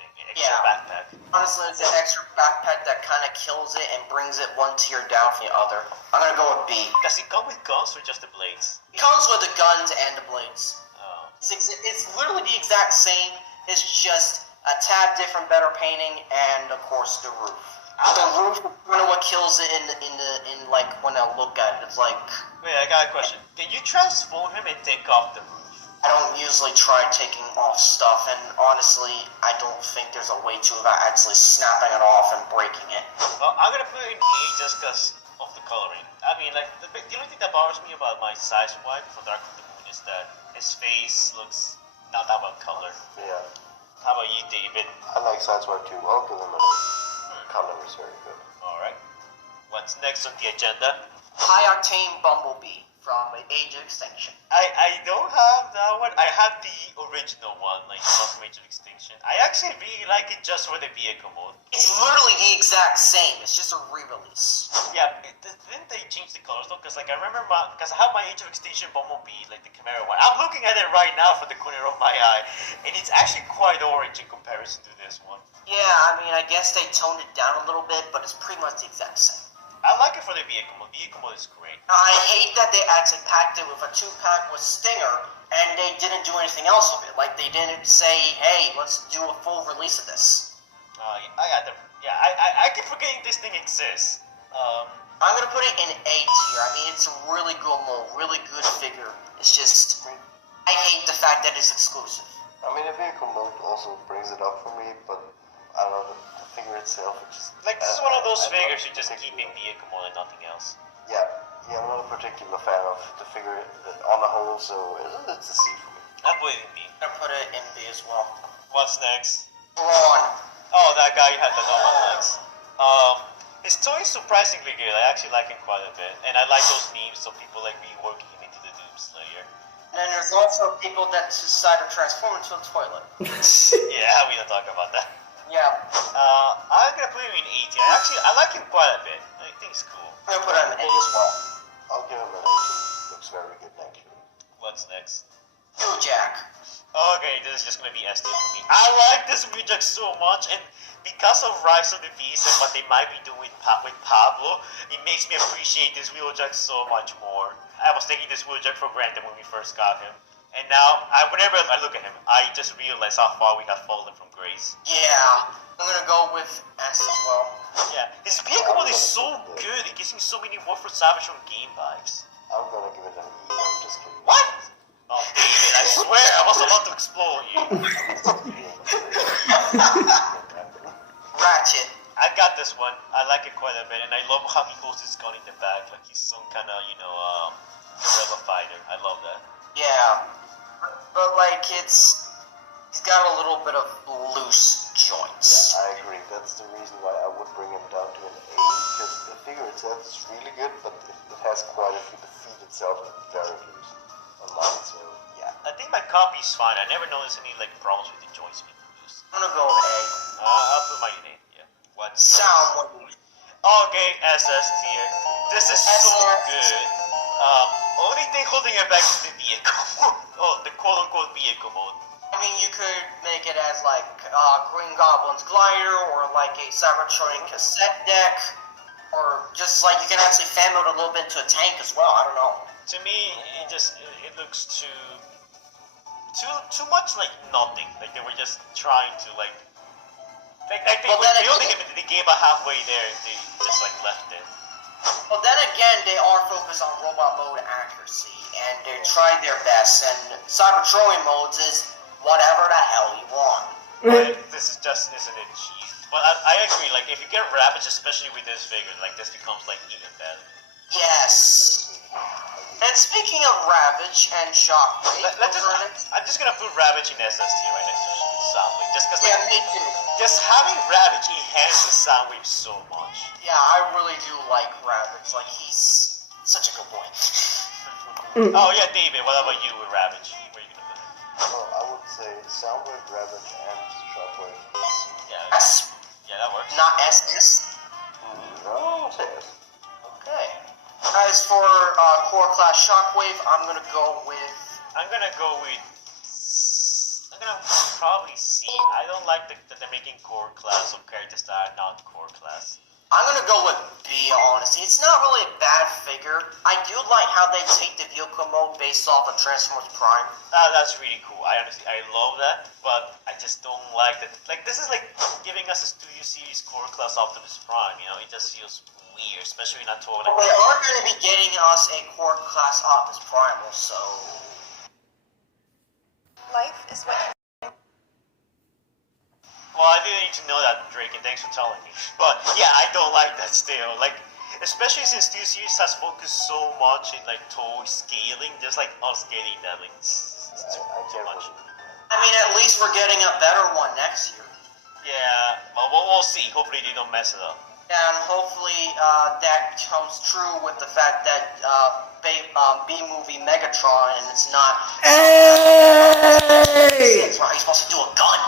thing, extra Yeah. backpack. Honestly, it's an extra backpack that kind of kills it and brings it one tier down from the other. I'm gonna go with B. Does it come with guns or just the blades? It comes with the guns and the blades. Oh. It's literally the exact same. It's just a tad different, better painting, and of course the roof. The roof is kind of what kills it in like when I look at it. It's like Wait, I got a question. Can you transform him and take off the roof? I don't usually try taking off stuff, and honestly, I don't think there's a way to without actually snapping it off and breaking it. Well, I'm gonna put it in A just because of the coloring. I mean, like, the only thing that bothers me about my size wipe for Dark of the Moon is that his face looks not that well colored. yeah. How about you, David? I like Sideswipe too. I'll give them a color is very good. Alright. What's next on the agenda? High Octane Bumblebee from Age of Extinction. I don't have that one. I have the original one, like the one from Age of Extinction. I actually really like it just for the vehicle mode. It's literally the exact same. It's just a re-release. Yeah, didn't they change the colors though? Because like I remember because I have my Age of Extinction Bumblebee, like the Chimera one. I'm looking at it right now from the corner of my eye, and it's actually quite orange in comparison to this one. Yeah, I mean, I guess they toned it down a little bit, but it's pretty much the exact same. I like it for the vehicle mode. Vehicle mode is great. I hate that they actually packed it with a 2-pack with Stinger, and they didn't do anything else with it. Like, they didn't say, hey, let's do a full release of this. I got the I keep forgetting this thing exists. I'm gonna put it in A tier. I mean, it's a really good mold, really good figure. It's just, I hate the fact that it's exclusive. I mean, the vehicle mode also brings it up for me, but I don't know, the figure itself, it's just... Like this is one of those I'm figures not you just keep in particular- vehicle mode and nothing else. Yeah, I'm not a particular fan of the figure on the whole, so it's a C for me. I put it in B. I'm gonna put it in B as well. What's next? Braun. Oh, that guy had the no one likes. His toy is surprisingly good. I actually like him quite a bit, and I like those memes of people like reworking him into the Doom Slayer. And then there's also people that decide to transform into a toilet. Yeah, we don't talk about that. Yeah, I'm gonna put him in 80. I like him quite a bit. I think he's cool. I'm gonna put it in A as well. I'll give him an A. Looks very good, actually. What's next? Jack. Okay, this is just gonna be S tier for me. I like this Wheeljack so much, and because of Rise of the Beast and what they might be doing with Pablo, it makes me appreciate this Wheeljack so much more. I was taking this Wheeljack for granted when we first got him, and now, whenever I look at him, I just realize how far we have fallen from grace. Yeah, I'm gonna go with S as well. Yeah, his vehicle mode is so good, it gives me so many Warfare Savage from game vibes. I'm gonna give it an E, I'm just kidding. What? Oh, David, I swear I was about to explode you. Ratchet. I got this one. I like it quite a bit, and I love how he holds his gun in the back, like he's some kind of, guerrilla fighter. I love that. Yeah, but like He's got a little bit of loose joints. I agree. That's the reason why I would bring him down to an A, because the figure itself is really good, but it has quite a few. The feet itself is very loose on mine, so yeah. I think my copy's fine. I never noticed any like problems with the joints being loose. I'm gonna go with A. I'll put my name. Yeah. What? Sound. Okay, SS tier. This is so good. Only thing holding it back is the vehicle. Oh, the quote-unquote vehicle mode. I mean, you could make it as like Green Goblin's glider, or like a Cybertron cassette deck, or just like you can actually fan mode a little bit to a tank as well. I don't know. To me, it looks too much like nothing. Like they were just trying to like they were building it, but they gave a halfway there. They just like left it. Well, then again, they are focused on robot mode accuracy, and they tried their best. And Cybertron modes is whatever the hell you want. But this is just isn't it cheap? But I agree. Like if you get Ravage, especially with this figure, like this becomes like even better. Yes. And speaking of Ravage and Shockwave, I'm just gonna put Ravage in SS tier right next to Soundwave, just because yeah, me too. just having Ravage enhances Soundwave so much. Yeah, I really do like Ravage. Like he's such a good boy. Oh yeah, David. What about you with Ravage? Where are you gonna put it? So I would say Soundwave, Ravage, and Shockwave. Yeah. S, Yeah, that works. not SS. No, say yes. Okay. As for core class Shockwave, I'm gonna go with. I'm gonna probably C. I don't like that they're making core class of characters that are not core class. I'm gonna go with B, honestly. It's not really a bad figure. I do like how they take the vehicle mode based off of Transformers Prime. That's really cool. I love that, but I just don't like that. Like, this is like giving us a Studio Series core class Optimus Prime, you know? It just feels weird, especially not told. But they are gonna be getting us a core class Optimus Primal, so. Life is what you. Well, I didn't need to know that, Drake, and thanks for telling me. But yeah, I don't like that still. Like, especially since Studio Series has focused so much in like toy scaling, just like us getting that, like, it's too much. I mean, at least we're getting a better one next year. Yeah, well, we'll see. Hopefully they don't mess it up. And hopefully that comes true with the fact that B-movie Megatron, and it's not. Hey! That's right, he's supposed to do a gun.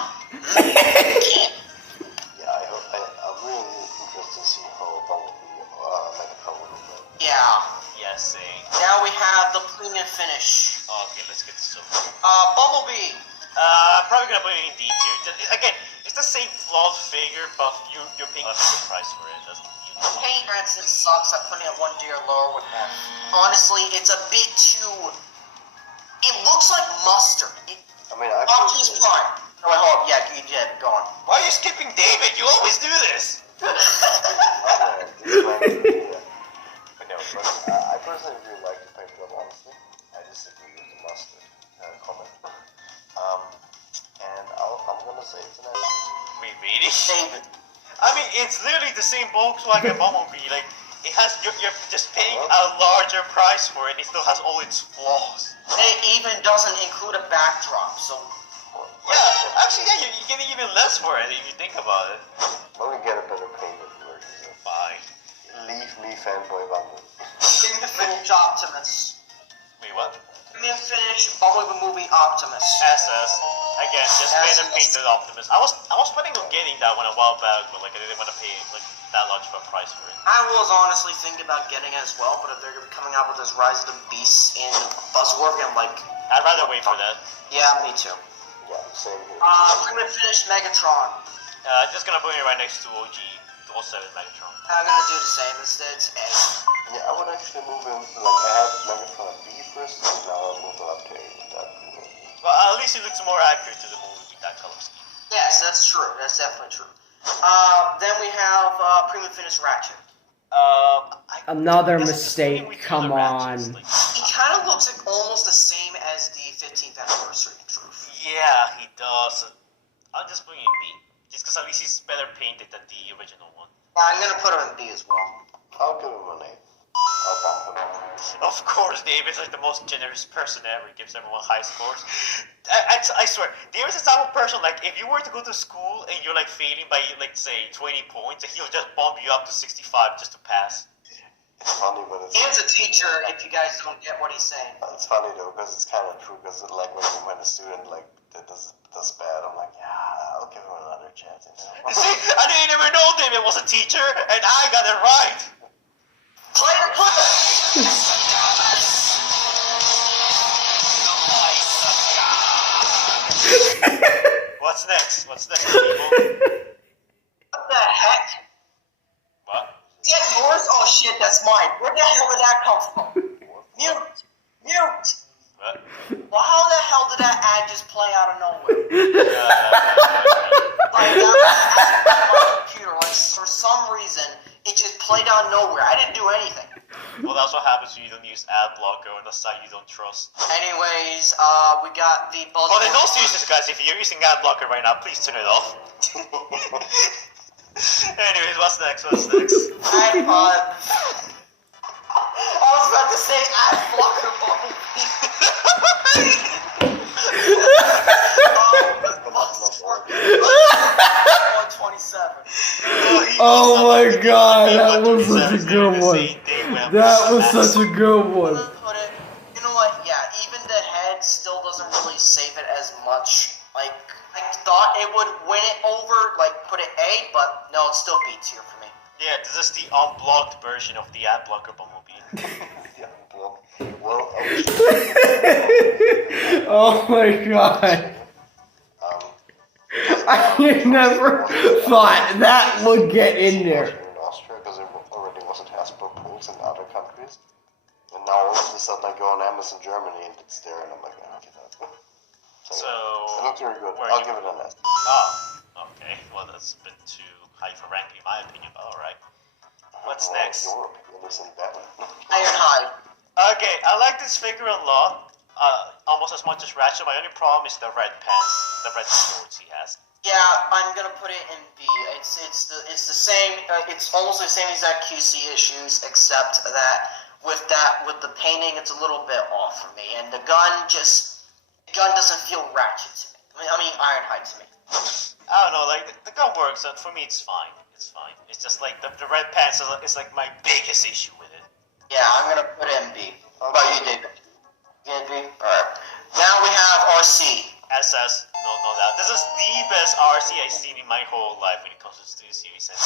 Yeah, I'm really interested to see how Bumblebee Megatron will look like. Yeah. Yeah, same. Now we have the premium finish. Okay, let's get this over. Bumblebee. I'm probably gonna put it in D tier. Again, it's the same flawed figure, but you're paying a bigger price for it. Paint Ransom sucks. I'm putting it 1 tier lower with F. Honestly, it's a bit too. It looks like mustard. I mean, I Optimus Prime. Oh, wait, hold up. Yeah, go on. Why are you skipping David? You always do this. But no, I personally really like the paint job, honestly. I disagree with the mustard comment. And I'm gonna say it's an S. Wait, really? David. I mean, it's literally the same Volkswagen Bumblebee. Like, it has you're just paying a larger price for it. It still has all its flaws. It even doesn't include a backdrop, so. Yeah, actually, yeah, you're getting even less for it if you think about it. Let me get a better painted version. Fine. Leave me, fanboy Bumblebee. Premium finish Optimus. Wait, what? Premium finish Bumblebee movie Optimus. SS. Again, just better painted Optimus. I was planning on getting that one a while back, but like I didn't want to pay like that large of a price for it. I was honestly thinking about getting it as well, but if they're coming out with this Rise of the Beasts in Buzzword, I'm like. I'd rather wait for that. Yeah, me too. Yeah, same here. Premium finish Megatron. Just gonna put it right next to OG 07 Megatron. I'm gonna do the same. It's A. Yeah, I would actually move him, like, I had Megatron at B first, and now I'll move him up to A with that. Well, at least it looks more accurate to the movie with that color scheme. Yes, that's true. That's definitely true. Then we have premium finish Ratchet. Another This is mistake. the same with Come other Ratchets, on. like- He kind of looks like almost the same as the 15th anniversary in truth. Yeah, he does. I'll just put him in B. Just because at least he's better painted than the original one. I'm gonna put him in B as well. I'll give him an A. Of course, David's like the most generous person ever. He gives everyone high scores. I swear, David's the type of person, like, if you were to go to school and you're, like, failing by, like, say, 20 points, he'll just bump you up to 65 just to pass. It's funny, but it's... Ian's a teacher, if you guys don't get what he's saying. It's funny, though, because it's kind of true, because, like, when a student, like, does bad, I'm like, yeah, I'll give him another chance. You see, I didn't even know David was a teacher, and I got it right. Play the clip! What's next? What's next, people? What the heck? What? Is that yours? Oh shit, that's mine. Where the hell did that come from? Mute! Mute! What? Well, how the hell did that ad just play out of nowhere? Like, that was on my computer. Like, for some reason, it just played out of nowhere. I didn't do anything. Well, that's what happens when you don't use ad blocker on the site you don't trust. Anyways, we got the buzzer. But in all seriousness, guys, if you're using ad blocker right now, please turn it off. Anyways, what's next? What's next? I was about to say ad blocker bubble. 127. Oh my god, that was such a good one. That was such a good one. You know what? Yeah, even the head still doesn't really save it as much. Like, I thought it would win it over, like, put it A, but no, it's still B tier for me. Yeah, this is the unblocked version of the ad blocker Bumblebee. Yeah, well, Oh my god. I never thought that would get in there. In Austria, because it already wasn't Hasbro pools in other countries. And now all of a sudden I go on Amazon Germany and it's there, and I'm like, oh, okay, that. So, it looks very good. where I'll you- give it an S. Oh, okay. Well, that's a bit too high for ranking, in my opinion, but alright. What's Well, next? Your opinion isn't better. Ironhide. Okay, I like this figure a lot. Almost as much as Ratchet. My only problem is the red pants, the red shorts he has. Yeah, I'm gonna put it in B. It's the same. It's almost the same exact QC issues, except that with the painting, it's a little bit off for me, and the gun doesn't feel ratchet to me. I mean Ironhide to me. I don't know, like, the gun works, and for me it's fine. It's fine. It's just like the red pants is like my biggest issue with it. Yeah, I'm gonna put it in B. What about you, David? You in B? Alright. Now we have RC. SS, no doubt. This is the best RC I've seen in my whole life when it comes to Studio Series and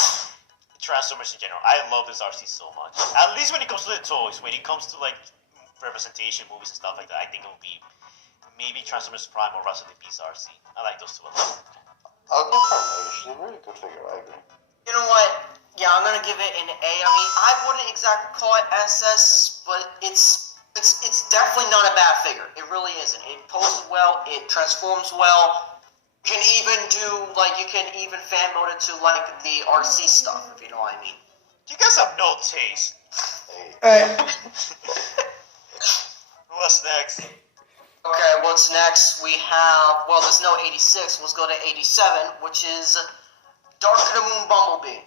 Transformers in general. I love this RC so much. At least when it comes to the toys. When it comes to, like, representation movies and stuff like that, I think it would be maybe Transformers Prime or ROTB's RC. I like those two a lot. I'll give her an A. She's a really good figure, I agree. You know what? Yeah, I'm gonna give it an A. I mean, I wouldn't exactly call it SS, but it's definitely not a bad figure. It really isn't. It poses well. It transforms well. You can even fan mode it to like the RC stuff, if you know what I mean. You guys have no taste. A. What's next? Okay, what's next? We have, well, there's no 86. Let's go to 87, which is Dark of the Moon Bumblebee.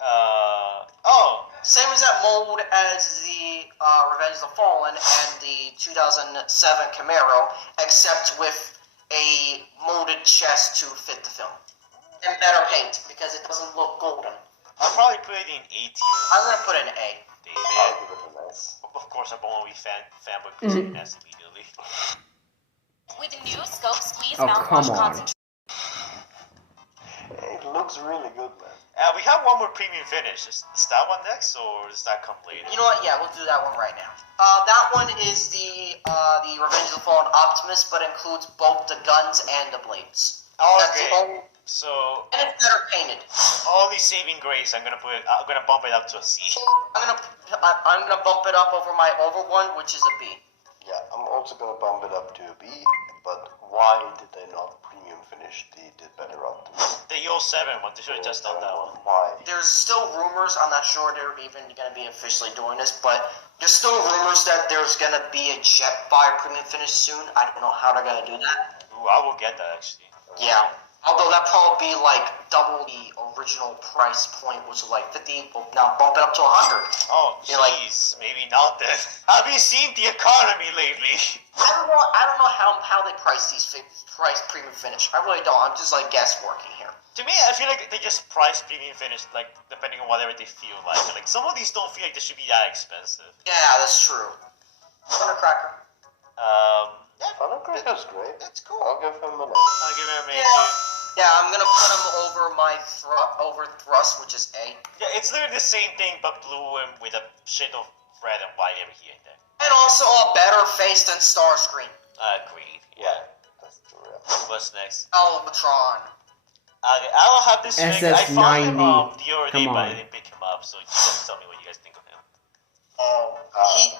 Oh. Same exact mold as the Revenge of the Fallen and the 2007 Camaro, except with a molded chest to fit the film. And better paint, because it doesn't look golden. I'll probably put it in A tier. I'm gonna put an A. David. I'll give it an S. Of course, I'm only fanboy puts it in S immediately. With the new scope squeeze Oh, mouthwash come on. concentration. It looks really good, man. We have one more premium finish. Is that one next, or does that come later? You know what? Yeah, we'll do that one right now. That one is the Revenge of the Fallen Optimus, but includes both the guns and the blades. That's the Okay. only, So, and it's better painted. only saving grace. I'm gonna bump it up to a C. I'm gonna bump it up over my over one, which is a B. Yeah, I'm also gonna bump it up to a B, but why did they not premium finish the better Optimus? The 07 one. They should have just done that one. Why? There's still rumors, I'm not sure they're even going to be officially doing this, but there's still rumors that there's going to be a Jetfire premium finish soon. I don't know how they're going to do that. Ooh, I will get that actually. Yeah. Although that'd probably be like double the original price point, which was like 50, will now bump it up to 100. Oh, You're like- jeez, maybe not then. Have you seen the economy lately? I don't know how they price these price premium finish. I really don't. I'm just like guessworking here. To me, I feel like they just price premium finish, like, depending on whatever they feel like. Like, some of these don't feel like they should be that expensive. Yeah, that's true. Thundercracker. Yeah, Thundercracker's great. that's cool. I'll give him an A. I'll give it a major. Yeah, I'm gonna put him over my thrust, which is A. Yeah, it's literally the same thing, but blue and with a shit of red and white every here and there. And also a better face than Starscream. Agreed. Yeah. That's true, yeah. What's next? Galvatron. Okay, I don't have this figure. I found him SS90. the other day, Come but I on. didn't pick him up. So you guys tell me what you guys think of him.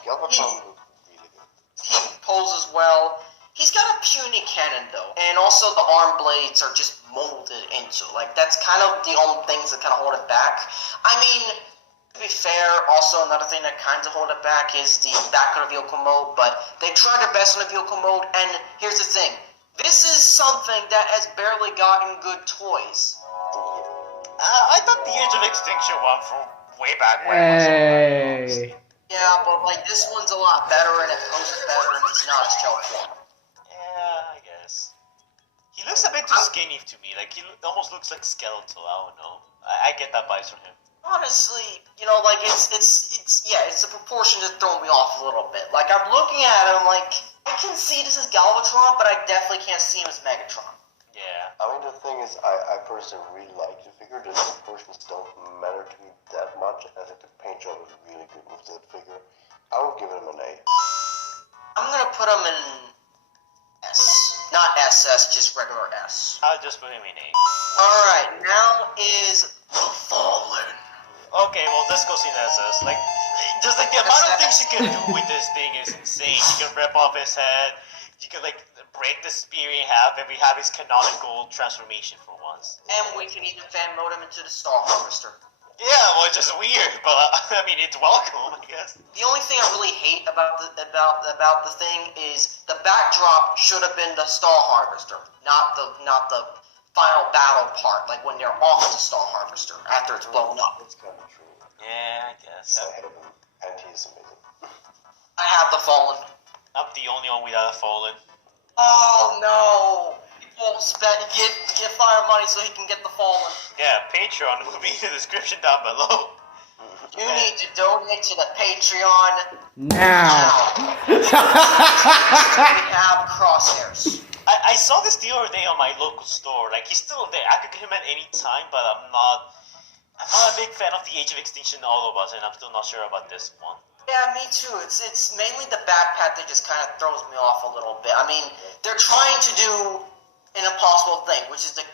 Galvatron looks really good. He poses well. He's got a puny cannon though, and also the arm blades are just molded into. Like that's kind of the only things that kind of hold it back. I mean, to be fair, also another thing that kind of hold it back is the back of the vehicle mode. But they tried their best in the vehicle mode, and here's the thing: this is something that has barely gotten good toys. I thought the Age of Extinction one from way back when was Hey. Yeah, but like this one's a lot better, and it poses better, and it's not a shell form. Yeah, I guess. He looks a bit too skinny to me. Like, he almost looks like skeletal. I don't know. I get that vibes from him. Honestly, you know, like it's the proportion that's throwing me off a little bit. Like I'm looking at it, I'm like, I can see this as Galvatron, but I definitely can't see him as Megatron. Yeah. I mean, the thing is, I personally really like the figure. The proportions don't matter to me that much. I think the paint job is really good with that figure. I would give him an A. I'm gonna put him in S, not SS, just regular S. I'll just put him in A. All right, now is the Fallen. Okay, well, this goes in SS. Like, just like the amount of things you can do with this thing is insane. You can rip off his head. You can, like, break the spear in half, and we have his canonical transformation for once. And we can even fan mode him into the Star Harvester. Yeah, which is weird, but I mean, it's welcome, I guess. The only thing I really hate about the thing is the backdrop should have been the Star Harvester, not the final battle part, like when they're off the Star Harvester after it's blown up. That's kind of true. Yeah, I guess. I hate him, and he's amazing. I have the Fallen. I'm the only one without a fallen. Oh no! People give Fire money so he can get the Fallen. Yeah, Patreon will be in the description down below. You need to donate to the Patreon Now. we have Crosshairs. I saw this the other day on my local store. Like, he's still there. I could get him at any time, but I'm not a big fan of the Age of Extinction all of us, and I'm still not sure about this one. Yeah, me too. It's mainly the backpack that just kind of throws me off a little bit. I mean, they're trying to do an impossible thing, which is the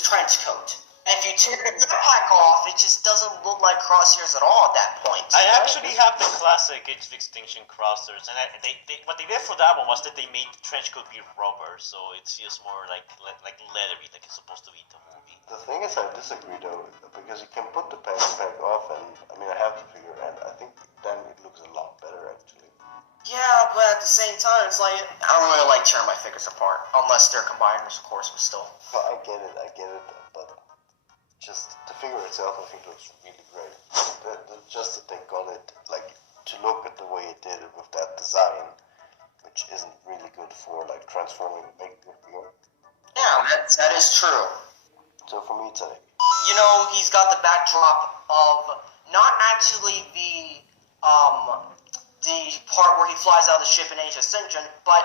trench coat. And if you tear the backpack off, it just doesn't look like Crosshairs at all at that point. I actually have the classic Age of Extinction crossers, and what they did for that one was that they made the trench coat be rubber, so it feels more like leathery, like it's supposed to be in the movie. The thing is, I disagree though, because you can put the backpack off, and I mean, I have the figure, and I think then it looks a lot better actually. Yeah, but at the same time, it's like, I don't really like tearing my figures apart, unless they're combiners, of course, but still. But I get it, but just the figure itself, I think looks really great. Just that they got it, like, to look at the way it did it with that design, which isn't really good for, like, transforming a big figure. Yeah, that is true. So for me, it's a... You know, he's got the backdrop of not actually the part where he flies out of the ship in Age of Ascension, but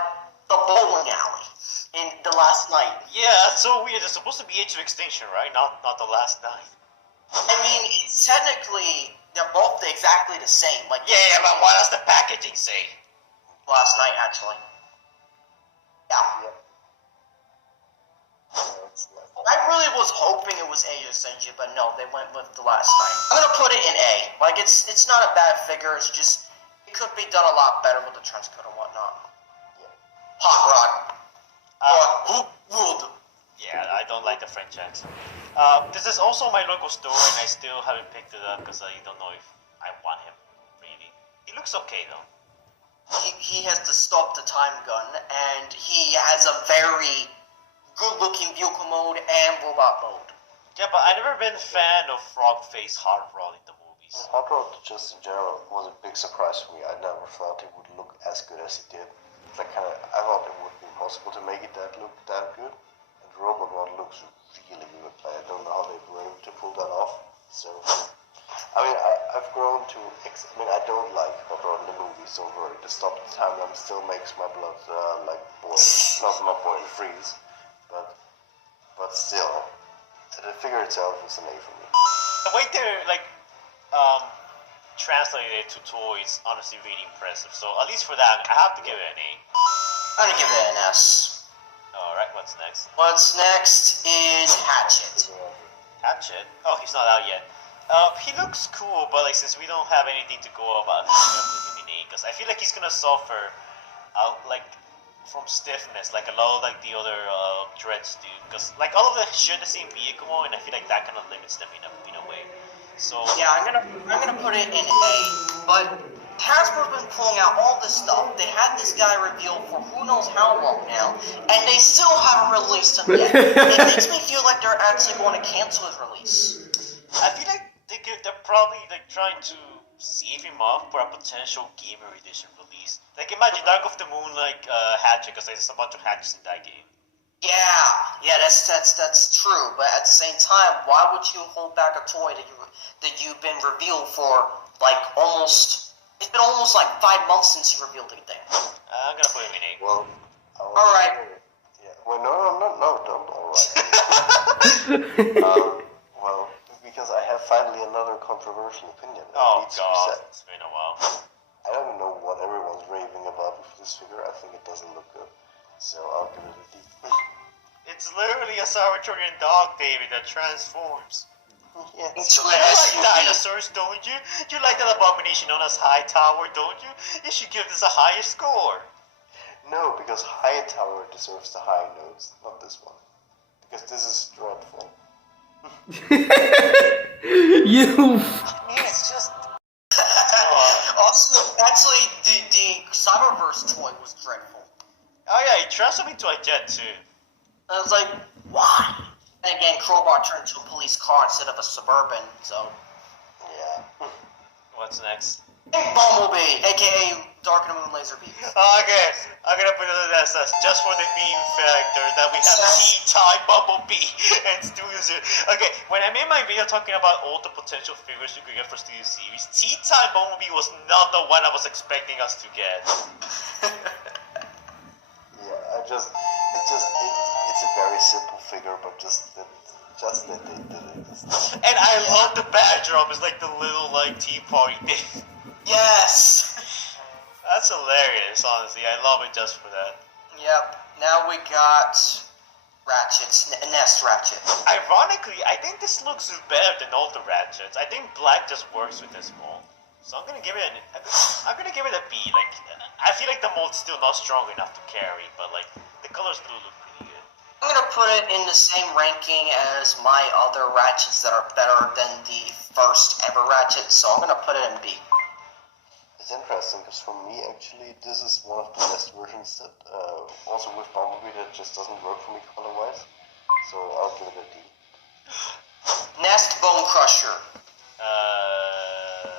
the bowling alley in The Last Night. Yeah, that's so weird. It's supposed to be Age of Extinction, right? Not The Last Night. I mean, technically, they're both exactly the same. Like, Yeah, but what does the packaging say? Last Night, actually. Yeah. I really was hoping it was Age of Ascension, but no, they went with The Last Night. I'm gonna put it in A. Like, it's not a bad figure, it's just, it could be done a lot better with the trench coat and whatnot. Hot Rod. Who ruled? Yeah, I don't like the French accent. This is also my local store, and I still haven't picked it up because I don't know if I want him, really. He looks okay, though. He has the stop the time gun, and he has a very good-looking vehicle mode and robot mode. Yeah, but I never been a fan of Frog Face Hard Rod in the movies. Hot Rod, just in general, was a big surprise for me. I never thought he would look as good as he did. Like I thought it would be impossible to make it that look that good. And Robot Rod looks really good. I don't know how they were able to pull that off. So, I mean, I've grown to. I mean, I don't like Hot Rod in the movies. Don't worry. The Stop the Time Limit still makes my blood like boil. Not boil, freeze. But still, the figure itself is an A for me. The way they're like translated it to toys, honestly, really impressive. So at least for that, I have to give it an A. I'm gonna give it an S. All right, what's next? What's next is Hatchet. Hatchet? Oh, he's not out yet. He looks cool, but like since we don't have anything to go about, I'm gonna put him in A because I feel like he's gonna suffer, like from stiffness, like a lot of like the other dreads do. Because like all of them share the same vehicle, and I feel like that kind of limits them in a way. So Yeah, I'm gonna put it in A. But Hasbro's been pulling out all this stuff. They had this guy revealed for who knows how long now, and they still haven't released him yet. It makes me feel like they're actually going to cancel his release. I feel like they're probably like trying to save him up for a potential gamer edition release. Like imagine Dark of the Moon like Hatchet, because there's a bunch of hatchets in that game. Yeah, that's true. But at the same time, why would you hold back a toy that you've been revealed for like almost? It's been almost like 5 months since you revealed it there. I'm gonna put him in A. Well, All right. Yeah. Well, no, don't. All right. Well, because I have finally another controversial opinion. It Oh needs to be god, said. it's been a while. I don't know what everyone's raving about with this figure. I think it doesn't look good. So I'll give it a D. It's literally a Saurotorian dog, David, that transforms. Yeah. It's You like dinosaurs, don't you? You like that abomination known as Hightower, don't you? You should give this a higher score. No, because Hightower deserves the high notes, not this one. Because this is dreadful. You. It's just. Also, actually, the Cyberverse toy was dreadful. Oh yeah, he transformed into a jet too. I was like, why? And again, Crowbar turned into a police car instead of a Suburban, so. Yeah. What's next? Bumblebee, aka Dark and Moon Laser Beam. Okay, I'm gonna put it as just for the beam factor that we have T-Type Bumblebee and Studio Series. Okay, when I made my video talking about all the potential figures you could get for Studio Series, T-Type Bumblebee was not the one I was expecting us to get. Yeah, it's a very simple figure, but just that they did it. And I love the badge drop. It's like the little like tea party thing. Yes! That's hilarious, honestly. I love it just for that. Yep, now we got Ratchets, Nest Ratchet. Ironically, I think this looks better than all the Ratchets. I think black just works with this mold. So I'm gonna give it a B. Like, I feel like the mold's still not strong enough to carry, but like the colors do look pretty good. I'm gonna put it in the same ranking as my other Ratchets that are better than the first ever Ratchet, so I'm gonna put it in B. It's interesting because for me, actually, this is one of the best versions that also with Bumblebee that just doesn't work for me color-wise. So I'll give it a D. Nest Bone Crusher. I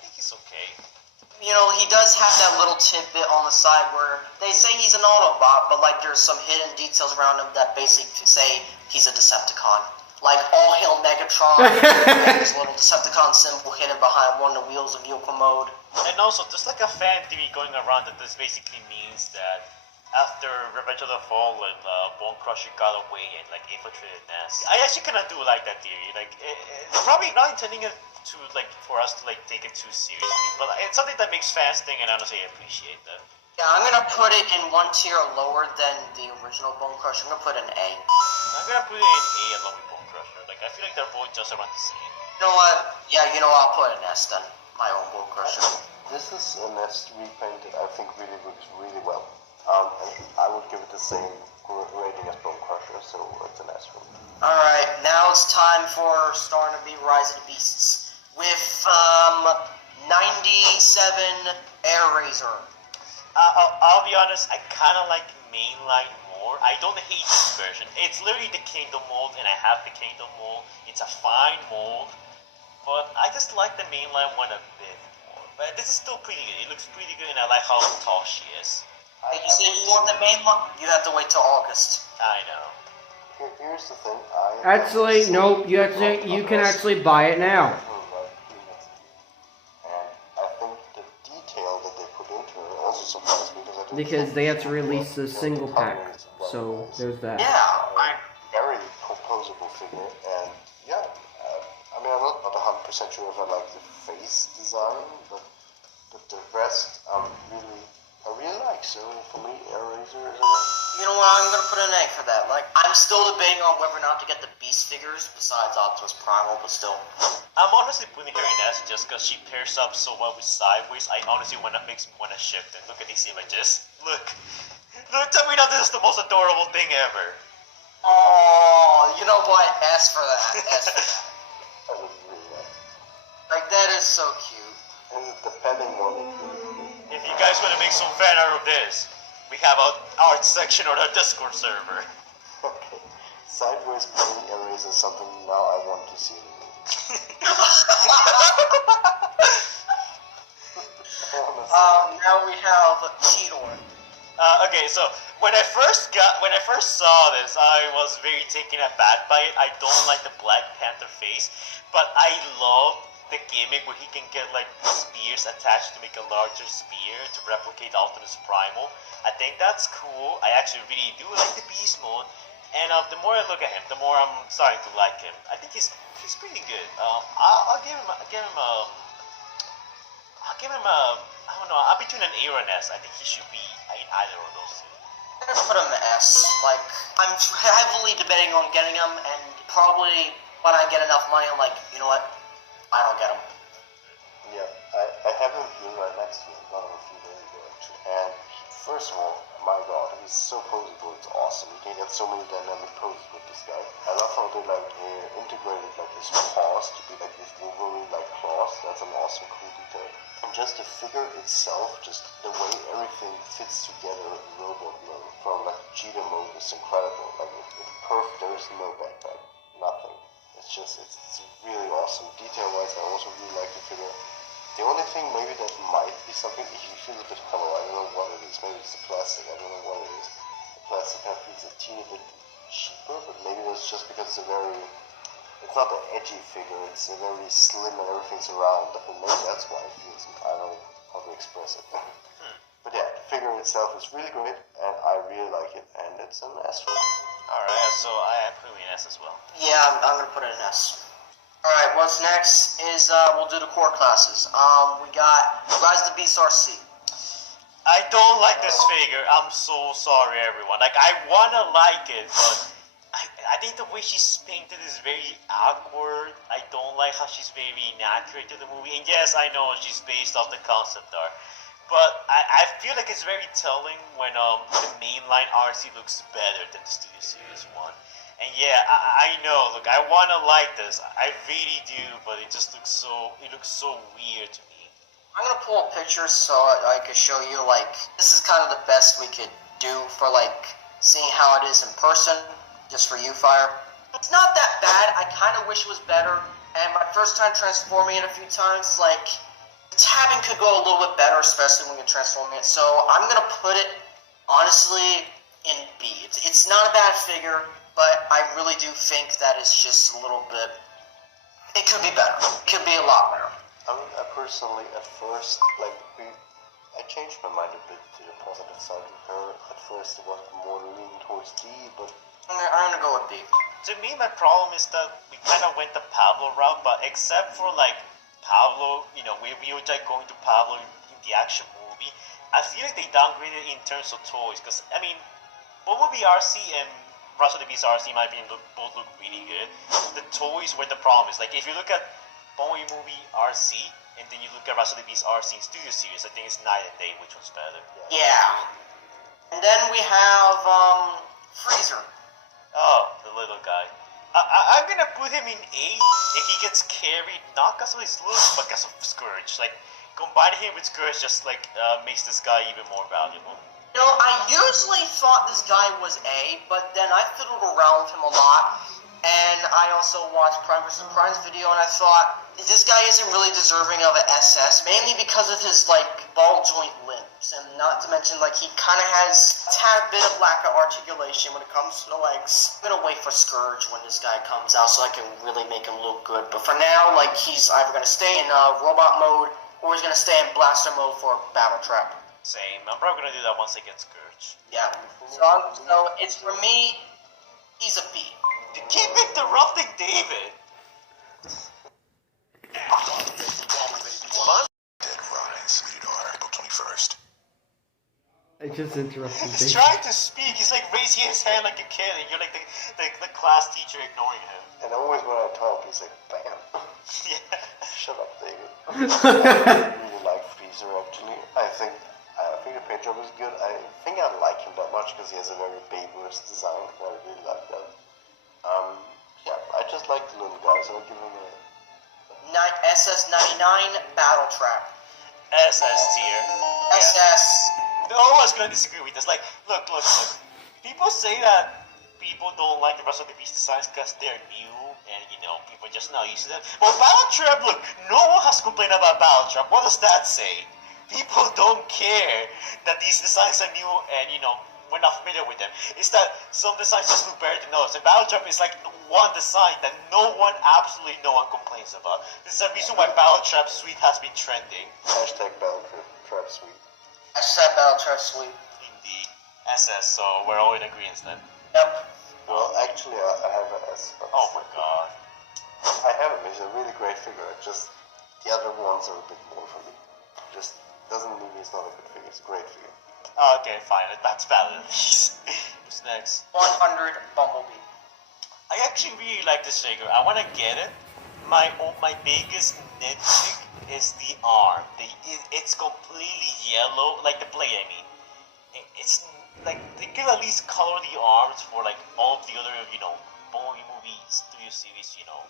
think he's okay. You know, he does have that little tidbit on the side where they say he's an Autobot, but like there's some hidden details around him that basically say he's a Decepticon. Like all hail Megatron, and his little Decepticon symbol hidden behind one of the wheels of vehicle mode. And also, there's like a fan theory going around that this basically means that after Revenge of the Fallen, Bone Crusher got away and like infiltrated Nest. I actually kind of do like that theory. Like, it's probably not intending it to like for us to like take it too seriously, but it's something that makes fans think, and honestly, I appreciate that. Yeah, I'm gonna put it in one tier lower than the original Bone Crusher. I'm gonna put it in A. I'm gonna put it in A along with Bone Crusher. Like, I feel like they're both just around the same. You know what? Yeah, you know I'll put it in S then. My own Bone Crusher. This is a Nest repaint that I think really works really well. And I would give it the same rating as Bone Crusher, so it's an S for me. Alright, now it's time for starting to be Rise of the Beasts. With 97 Air Razor. I'll be honest, I kind of like mainline more. I don't hate this version. It's literally the Kingdom mold, and I have the Kingdom mold. It's a fine mold, but I just like the mainline one a bit more. But this is still pretty good. It looks pretty good, and I like how tall she is. Hey, you say you want the main one? You have to wait till August. I know. Here's the thing. Actually, nope. You can actually buy it now. And I think the detail that they put into it also surprised me because I didn't Because think they had it to would release work. a single The pack. color is well So nice. there's that. Yeah, Very composable figure, and yeah, I mean, I'm not 100% sure if I like the face design, but the rest I really like. So for me, Eraser is a you know what? I'm gonna put an A for that. Like, I'm still debating on whether or not to get the Beast figures besides Optimus Primal, but still. I'm honestly putting her in S just because she pairs up so well with Sideways. I honestly makes me want to shift it. Look at these images. Look, tell me now this is the most adorable thing ever. Oh, you know what? S for that. S for that. I would really like. Like, that is so cute. And depending on If you guys want to make some fan art of this, we have our art section on our Discord server. okay, sideways playing Eraser is something now I want to see in the movie. Now we have Cheetor. Okay, so when I first saw this, I was very taken aback by it. I don't like the Black Panther face, but I love the gimmick where he can get like spears attached to make a larger spear to replicate Optimus Primal. I think that's cool. I actually really do like the Beast mode, and the more I look at him, the more I'm starting to like him. I think he's pretty good. I'll give him I don't know. I'm between an A or an S. I think he should be in either of those two. I'm gonna put him an S. Like, I'm heavily debating on getting him, and probably when I get enough money, I'm like, you know what? I don't get him. Yeah, I have him here right next to me, one of a few days ago actually. And first of all, my god, he's so poseable, it's awesome. You can get so many dynamic poses with this guy. I love how they integrated like his paws to be like these Wolverine-like claws. That's an awesome, cool detail. And just the figure itself, just the way everything fits together in robot mode, from like cheetah mode is incredible. Like it's perfect, there is no backpack, nothing. It's really awesome. Detail-wise, I also really like the figure. The only thing maybe that might be something, he feels a bit hollow. I don't know what it is. Maybe it's the plastic. I don't know what it is. The plastic kind of feels a teeny bit cheaper, but maybe that's just because it's not an edgy figure. It's a very slim and everything's around. I think maybe that's why it feels, I don't know how to express it. But yeah, the figure itself is really great, and I really like it, and it's an S for me. Alright, so I have put an S as well. Yeah, I'm gonna put it in S. Alright, what's next is, we'll do the core classes. We got Rise of the Beast RC. I don't like this figure. I'm so sorry, everyone. Like, I wanna like it, but I think the way she's painted is very awkward. I don't like how she's very inaccurate to the movie. And yes, I know she's based off the concept art, but I feel like it's very telling when the mainline RC looks better than the Studio Series one. And yeah, I know. Look, I wanna like this. I really do, but it just looks so weird to me. I'm gonna pull a picture so I can show you, like, this is kind of the best we could do for, like, seeing how it is in person, just for you, Fire. It's not that bad. I kind of wish it was better, and my first time transforming it a few times, like, the tabbing could go a little bit better, especially when you're transforming it, so I'm gonna put it, honestly, in B. It's not a bad figure, but I really do think that it's just a little bit, it could be better. It could be a lot better. I mean, I personally, at first, I changed my mind a bit to the positive side with her. At first, it was more leaning towards D, but I'm gonna go with B. To me, my problem is that we kind of went the Pablo route, but except for like Pablo, we were like going to Pablo in the action movie. I feel like they downgraded in terms of toys, because I mean, Bumblebee RC and Russell the Beast RC, in my opinion, both look really good. The toys were the problem. Is like if you look at Bumblebee movie RC and then you look at Russell the Beast RC in Studio Series, I think it's night and day which one's better. Yeah. And then we have Freezer. Oh, the little guy. I'm gonna put him in A if he gets carried, not because of his looks, but because of Scourge. Like, combining him with Scourge just, like, makes this guy even more valuable. You know, I usually thought this guy was A, but then I fiddled around with him a lot, and I also watched Prime vs. Prime's video, and I thought, this guy isn't really deserving of an SS, mainly because of his, like, ball joint limbs, and not to mention, like, he kind of has a tad bit of lack of articulation when it comes to the legs. I'm gonna wait for Scourge when this guy comes out so I can really make him look good, but for now, like, he's either gonna stay in robot mode, or he's gonna stay in blaster mode for Battle Trap. Same. I'm probably gonna do that once I get Scourge. Yeah. So it's for me, he's a B. You keep interrupting David. Dead Rise. Rated R. April 21st. I just interrupted He's you. trying to speak. He's like raising his hand like a kid, and you're like the class teacher ignoring him. And always when I talk, he's like, bam. Yeah. Shut up, David. I really like Freezer, actually. I think the paint job is good. I think I like him that much because he has a very Baby's design. I really like that. Yeah, I just like the little guy, so I'll give him a... SS99 Battle Trap. SS tier. SS. No one's gonna disagree with this. Like, look. People say that people don't like the rest of the beast designs because they're new and, you know, people are just not used to them. Well, Battle Trap, look, no one has complained about Battle Trap. What does that say? People don't care that these designs are new and, you know, we're not familiar with them. It's that some designs just look better than others. And Battle Trap is like one design that absolutely no one complains about. This is the reason why Battle Trap Suite has been trending. Hashtag Battle Trap Suite. SS Battle Trap Sweep. Indeed. SS, so we're all in agreement then. Yep. Well, actually, I have an S. But Oh my god. I have him. He's a really great figure. It just, the other ones are a bit more for me. Just doesn't mean he's not a good figure. It's a great figure. Okay, fine. That's valid. Who's next? 100 Bumblebee. I actually really like this figure. I want to get it. My biggest nitpick is the arm. It's completely yellow, like the blade. I mean, it's like they could at least color the arms for like all of the other, you know, Bumblebee movie studio series, you know,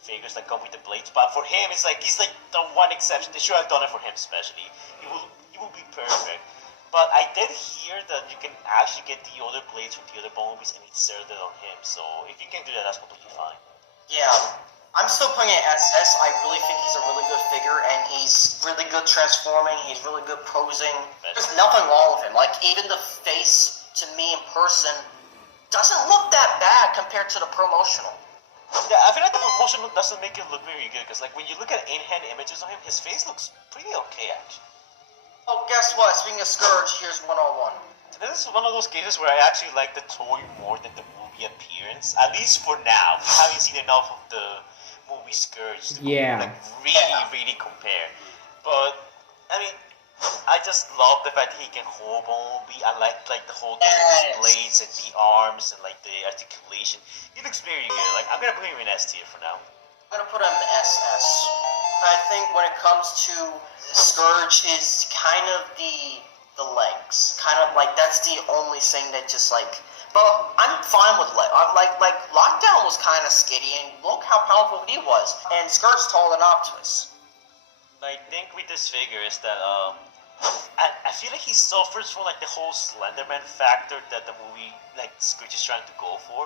figures that come with the blades. But for him, it's like he's like the one exception. They should have done it for him especially. He will be perfect. But I did hear that you can actually get the other blades from the other Bumblebees and insert it on him. So if you can do that, that's completely fine. Yeah. I'm still putting it SS. I really think he's a really good figure, and he's really good transforming. He's really good posing. There's nothing wrong with him. Like, even the face, to me in person, doesn't look that bad compared to the promotional. Yeah, I feel like the promotional doesn't make it look very good, because like when you look at in-hand images of him, his face looks pretty okay, actually. Oh, guess what? Speaking of Scourge, here's 101. This is one of those cases where I actually like the toy more than the movie appearance, at least for now. We haven't seen enough of the movie Scourge to like really compare. But I mean, I just love the fact that he can hold Bumblebee. I like the whole thing with his blades and the arms and like the articulation. He looks very good. Like I'm gonna put him in S tier for now. I'm gonna put him in SS. I think when it comes to Scourge is kind of the legs. Kind of like that's the only thing that just like. But I'm fine with like Lockdown was kind of skitty, and look how powerful he was. And Scourge's taller than Optimus. I think with this figure is that I feel like he suffers from like the whole Slenderman factor that the movie like Scourge is trying to go for.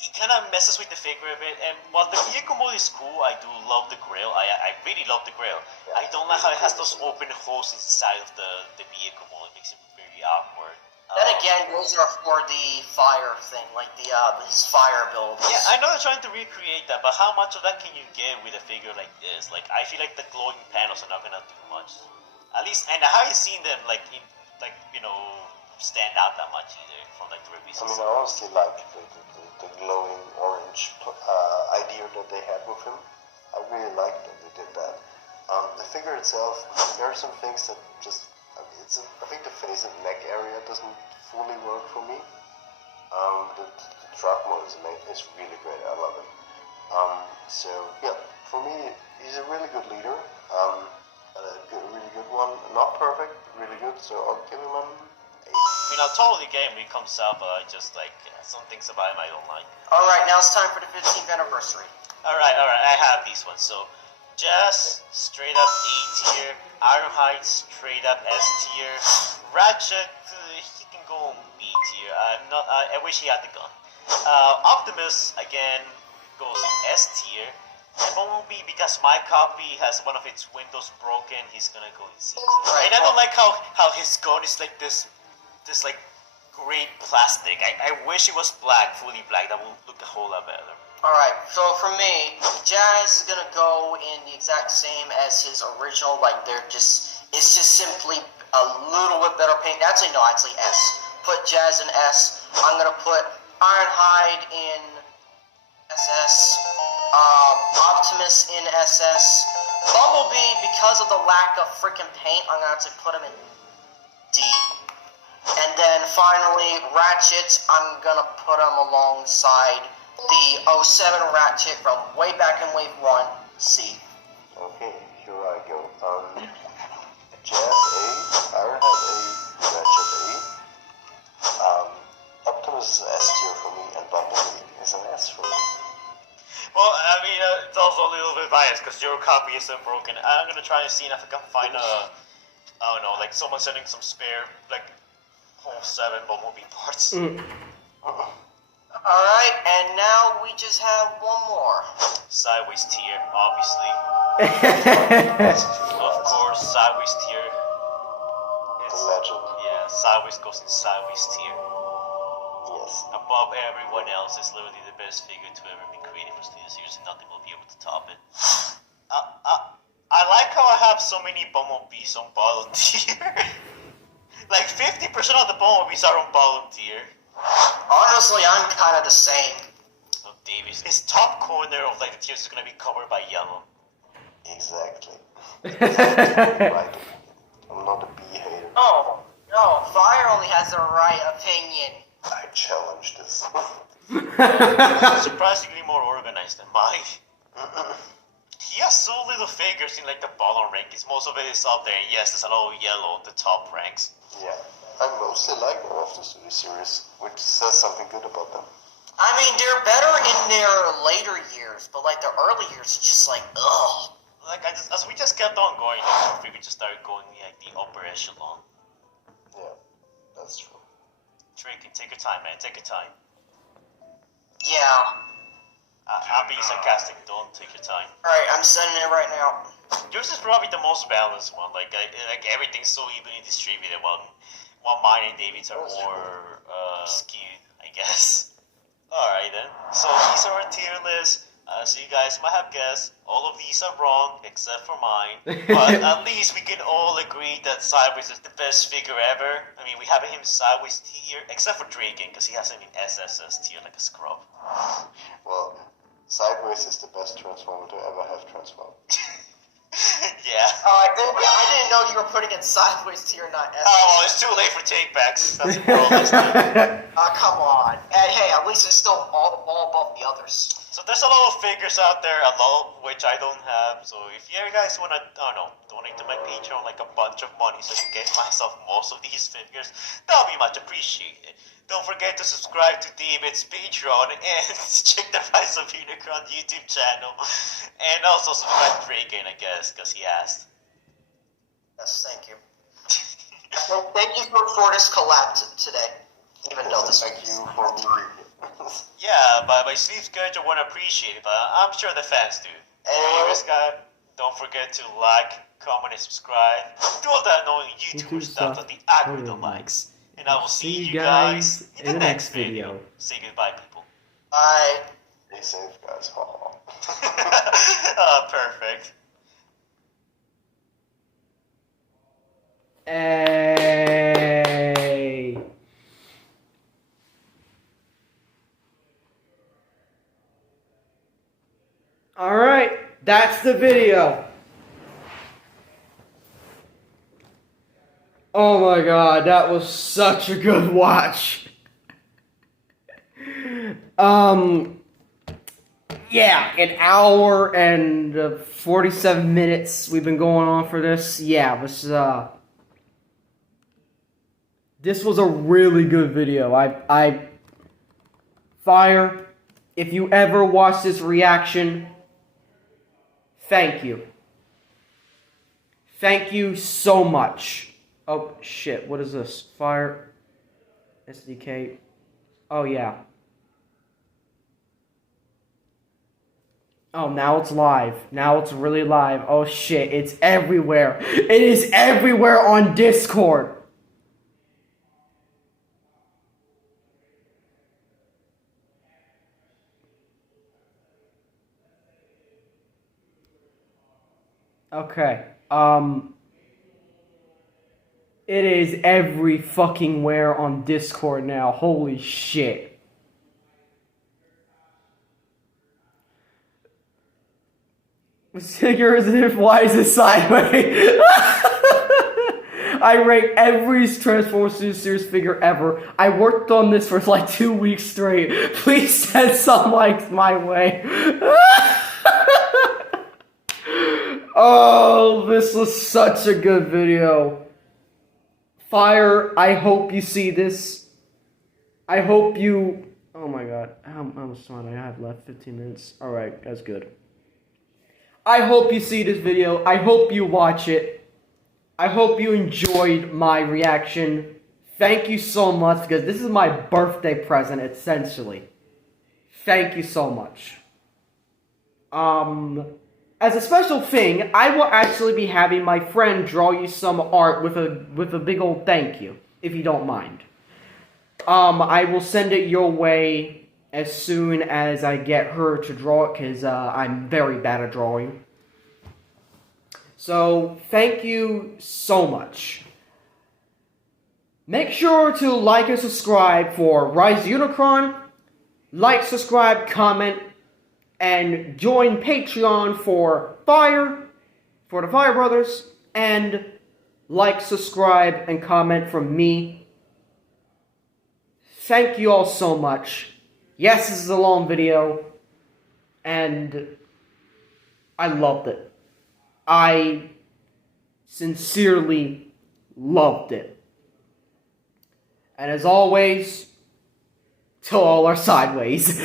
He kind of messes with the figure a bit, and while the vehicle mode is cool, I do love the grill. I really love the grill. I don't like how it has those open holes inside of the vehicle mode. It makes it very awkward. Then again, those are for the fire thing, like the his fire build. Yeah, I know they're trying to recreate that, but how much of that can you get with a figure like this? Like, I feel like the glowing panels are not gonna do much. At least, and I haven't seen them like stand out that much either from like the reviews. I mean, I honestly like the glowing orange idea that they had with him. I really liked that they did that. The figure itself, there are some things that just. I think the face and neck area doesn't fully work for me. The truck mode is really great. I love it. So yeah, for me, he's a really good leader. A really good one. Not perfect, really good. So I'll give him an 8. I mean, I'll totally get him when he comes out, but I just like some things about him I don't like. All right, now it's time for the 15th anniversary. All right, I have these ones. So Jazz, straight up A tier. Ironhide, straight up S tier. Ratchet, he can go B tier. I wish he had the gun. Optimus, again, goes in S tier. And Bumblebee, because my copy has one of its windows broken, he's gonna go in C tier. Right. And I don't like how his gun is like this like great plastic. I wish it was black, fully black. That would look a whole lot better. Alright, so for me, Jazz is gonna go in the exact same as his original, like it's just simply a little bit better paint. Actually, S. Put Jazz in S. I'm gonna put Ironhide in SS. Optimus in SS. Bumblebee, because of the lack of freaking paint, I'm gonna have to put him in D. And then finally, Ratchet, I'm gonna put him alongside the 07 Ratchet from way back in Wave 1, C. Okay, here I go. Jazz A, Ironhead A, Ratchet A. Optimus is an S tier for me, and Bumblebee is an S for me. Well, I mean, it's also a little bit biased because your copy isn't broken. I'm gonna try and see if I can find I don't know, like someone sending some spare, like, whole 7 Bumblebee parts. Alright, and now we just have one more. Sideways tier, obviously. Of course, sideways tier. The legend. Yeah, sideways goes in sideways tier. Yes. Above everyone else is literally the best figure to ever be created for Studio Series, and nothing will be able to top it. I like how I have so many Bumblebees on bottom tier. Like 50% of the Bumblebees are on bottom tier. Honestly, I'm kind of the same. Oh, Davis, his top corner of like the tiers is gonna be covered by yellow. Exactly. Right. I'm not a bee hater. No, Fire only has the right opinion. I challenge this. Surprisingly more organized than mine. He has so little figures in like the bottom rankings. Most of it is up there. Yes, there's a lot of yellow in the top ranks. Yeah, I mostly like them of the Studio Series, which says something good about them. I mean, they're better in their later years, but like the early years, it's just like, ugh. Like as we just kept on going, the more figures just started going like the upper echelon. Yeah, that's true. Tricky, take your time, man. Take your time. Yeah. I'm being sarcastic. Don't take your time. Alright, I'm sending it right now. Yours is probably the most balanced one. Like everything's so evenly distributed. While mine and David's are more skewed, I guess. Alright then. So these are our tier lists. So you guys might have guessed all of these are wrong except for mine. But at least we can all agree that Sideways is the best figure ever. I mean, we have him Sideways tier, except for Draken, because he has him in SSS tier like a scrub. Well, Sideways is the best Transformer to ever have transformed. Yeah. Oh, I didn't know you were putting it sideways tier, not S. Oh, it's too late for takebacks. That's a problem. Come on. Hey, at least it's still all above the others. So there's a lot of figures out there, a lot of which I don't have. So if you guys want to, I don't know, donate to my Patreon like a bunch of money so I can get myself most of these figures, that'll be much appreciated. Don't forget to subscribe to David's Patreon and check the Rise of Unicron YouTube channel. And also subscribe to Draken, I guess, because he asked. Yes, thank you. Well, thank you for this collab today. Even though this Thank you for me. Yeah, by my sleep schedule, won't appreciate it, but I'm sure the fans do. Anyways, guys, don't forget to like, comment, and subscribe. Do all that annoying YouTuber stuff that the algorithm likes. And I will see you guys in the next video. Say goodbye, people. Bye. Stay safe, guys. Perfect. Hey. All right, that's the video. Oh my god, that was such a good watch. Yeah, an hour and 47 minutes we've been going on for this. Yeah, this was a really good video. Fire, if you ever watch this reaction, Thank you. Thank you so much. Oh, shit. What is this? Fire. SDK. Oh, yeah. Oh, now it's live. Now it's really live. Oh, shit. It's everywhere. It is everywhere on Discord. Okay. It is every fucking where on Discord now. Holy shit. Figures, why is it sideways? I rate every Transformers series figure ever. I worked on this for like 2 weeks straight. Please send some likes my way. Oh, this was such a good video. Fire, I hope you see this. I hope you... Oh my god. How much time do I have left? 15 minutes. Alright, that's good. I hope you see this video. I hope you watch it. I hope you enjoyed my reaction. Thank you so much, because this is my birthday present, essentially. Thank you so much. As a special thing, I will actually be having my friend draw you some art with a big old thank you, if you don't mind. I will send it your way as soon as I get her to draw it, because I'm very bad at drawing. So, thank you so much. Make sure to like and subscribe for Rise Unicron. Like, subscribe, comment, and join Patreon for the Fire Brothers, and like, subscribe, and comment from me. Thank you all so much. Yes, this is a long video, and I loved it. I sincerely loved it. And as always, till all are sideways.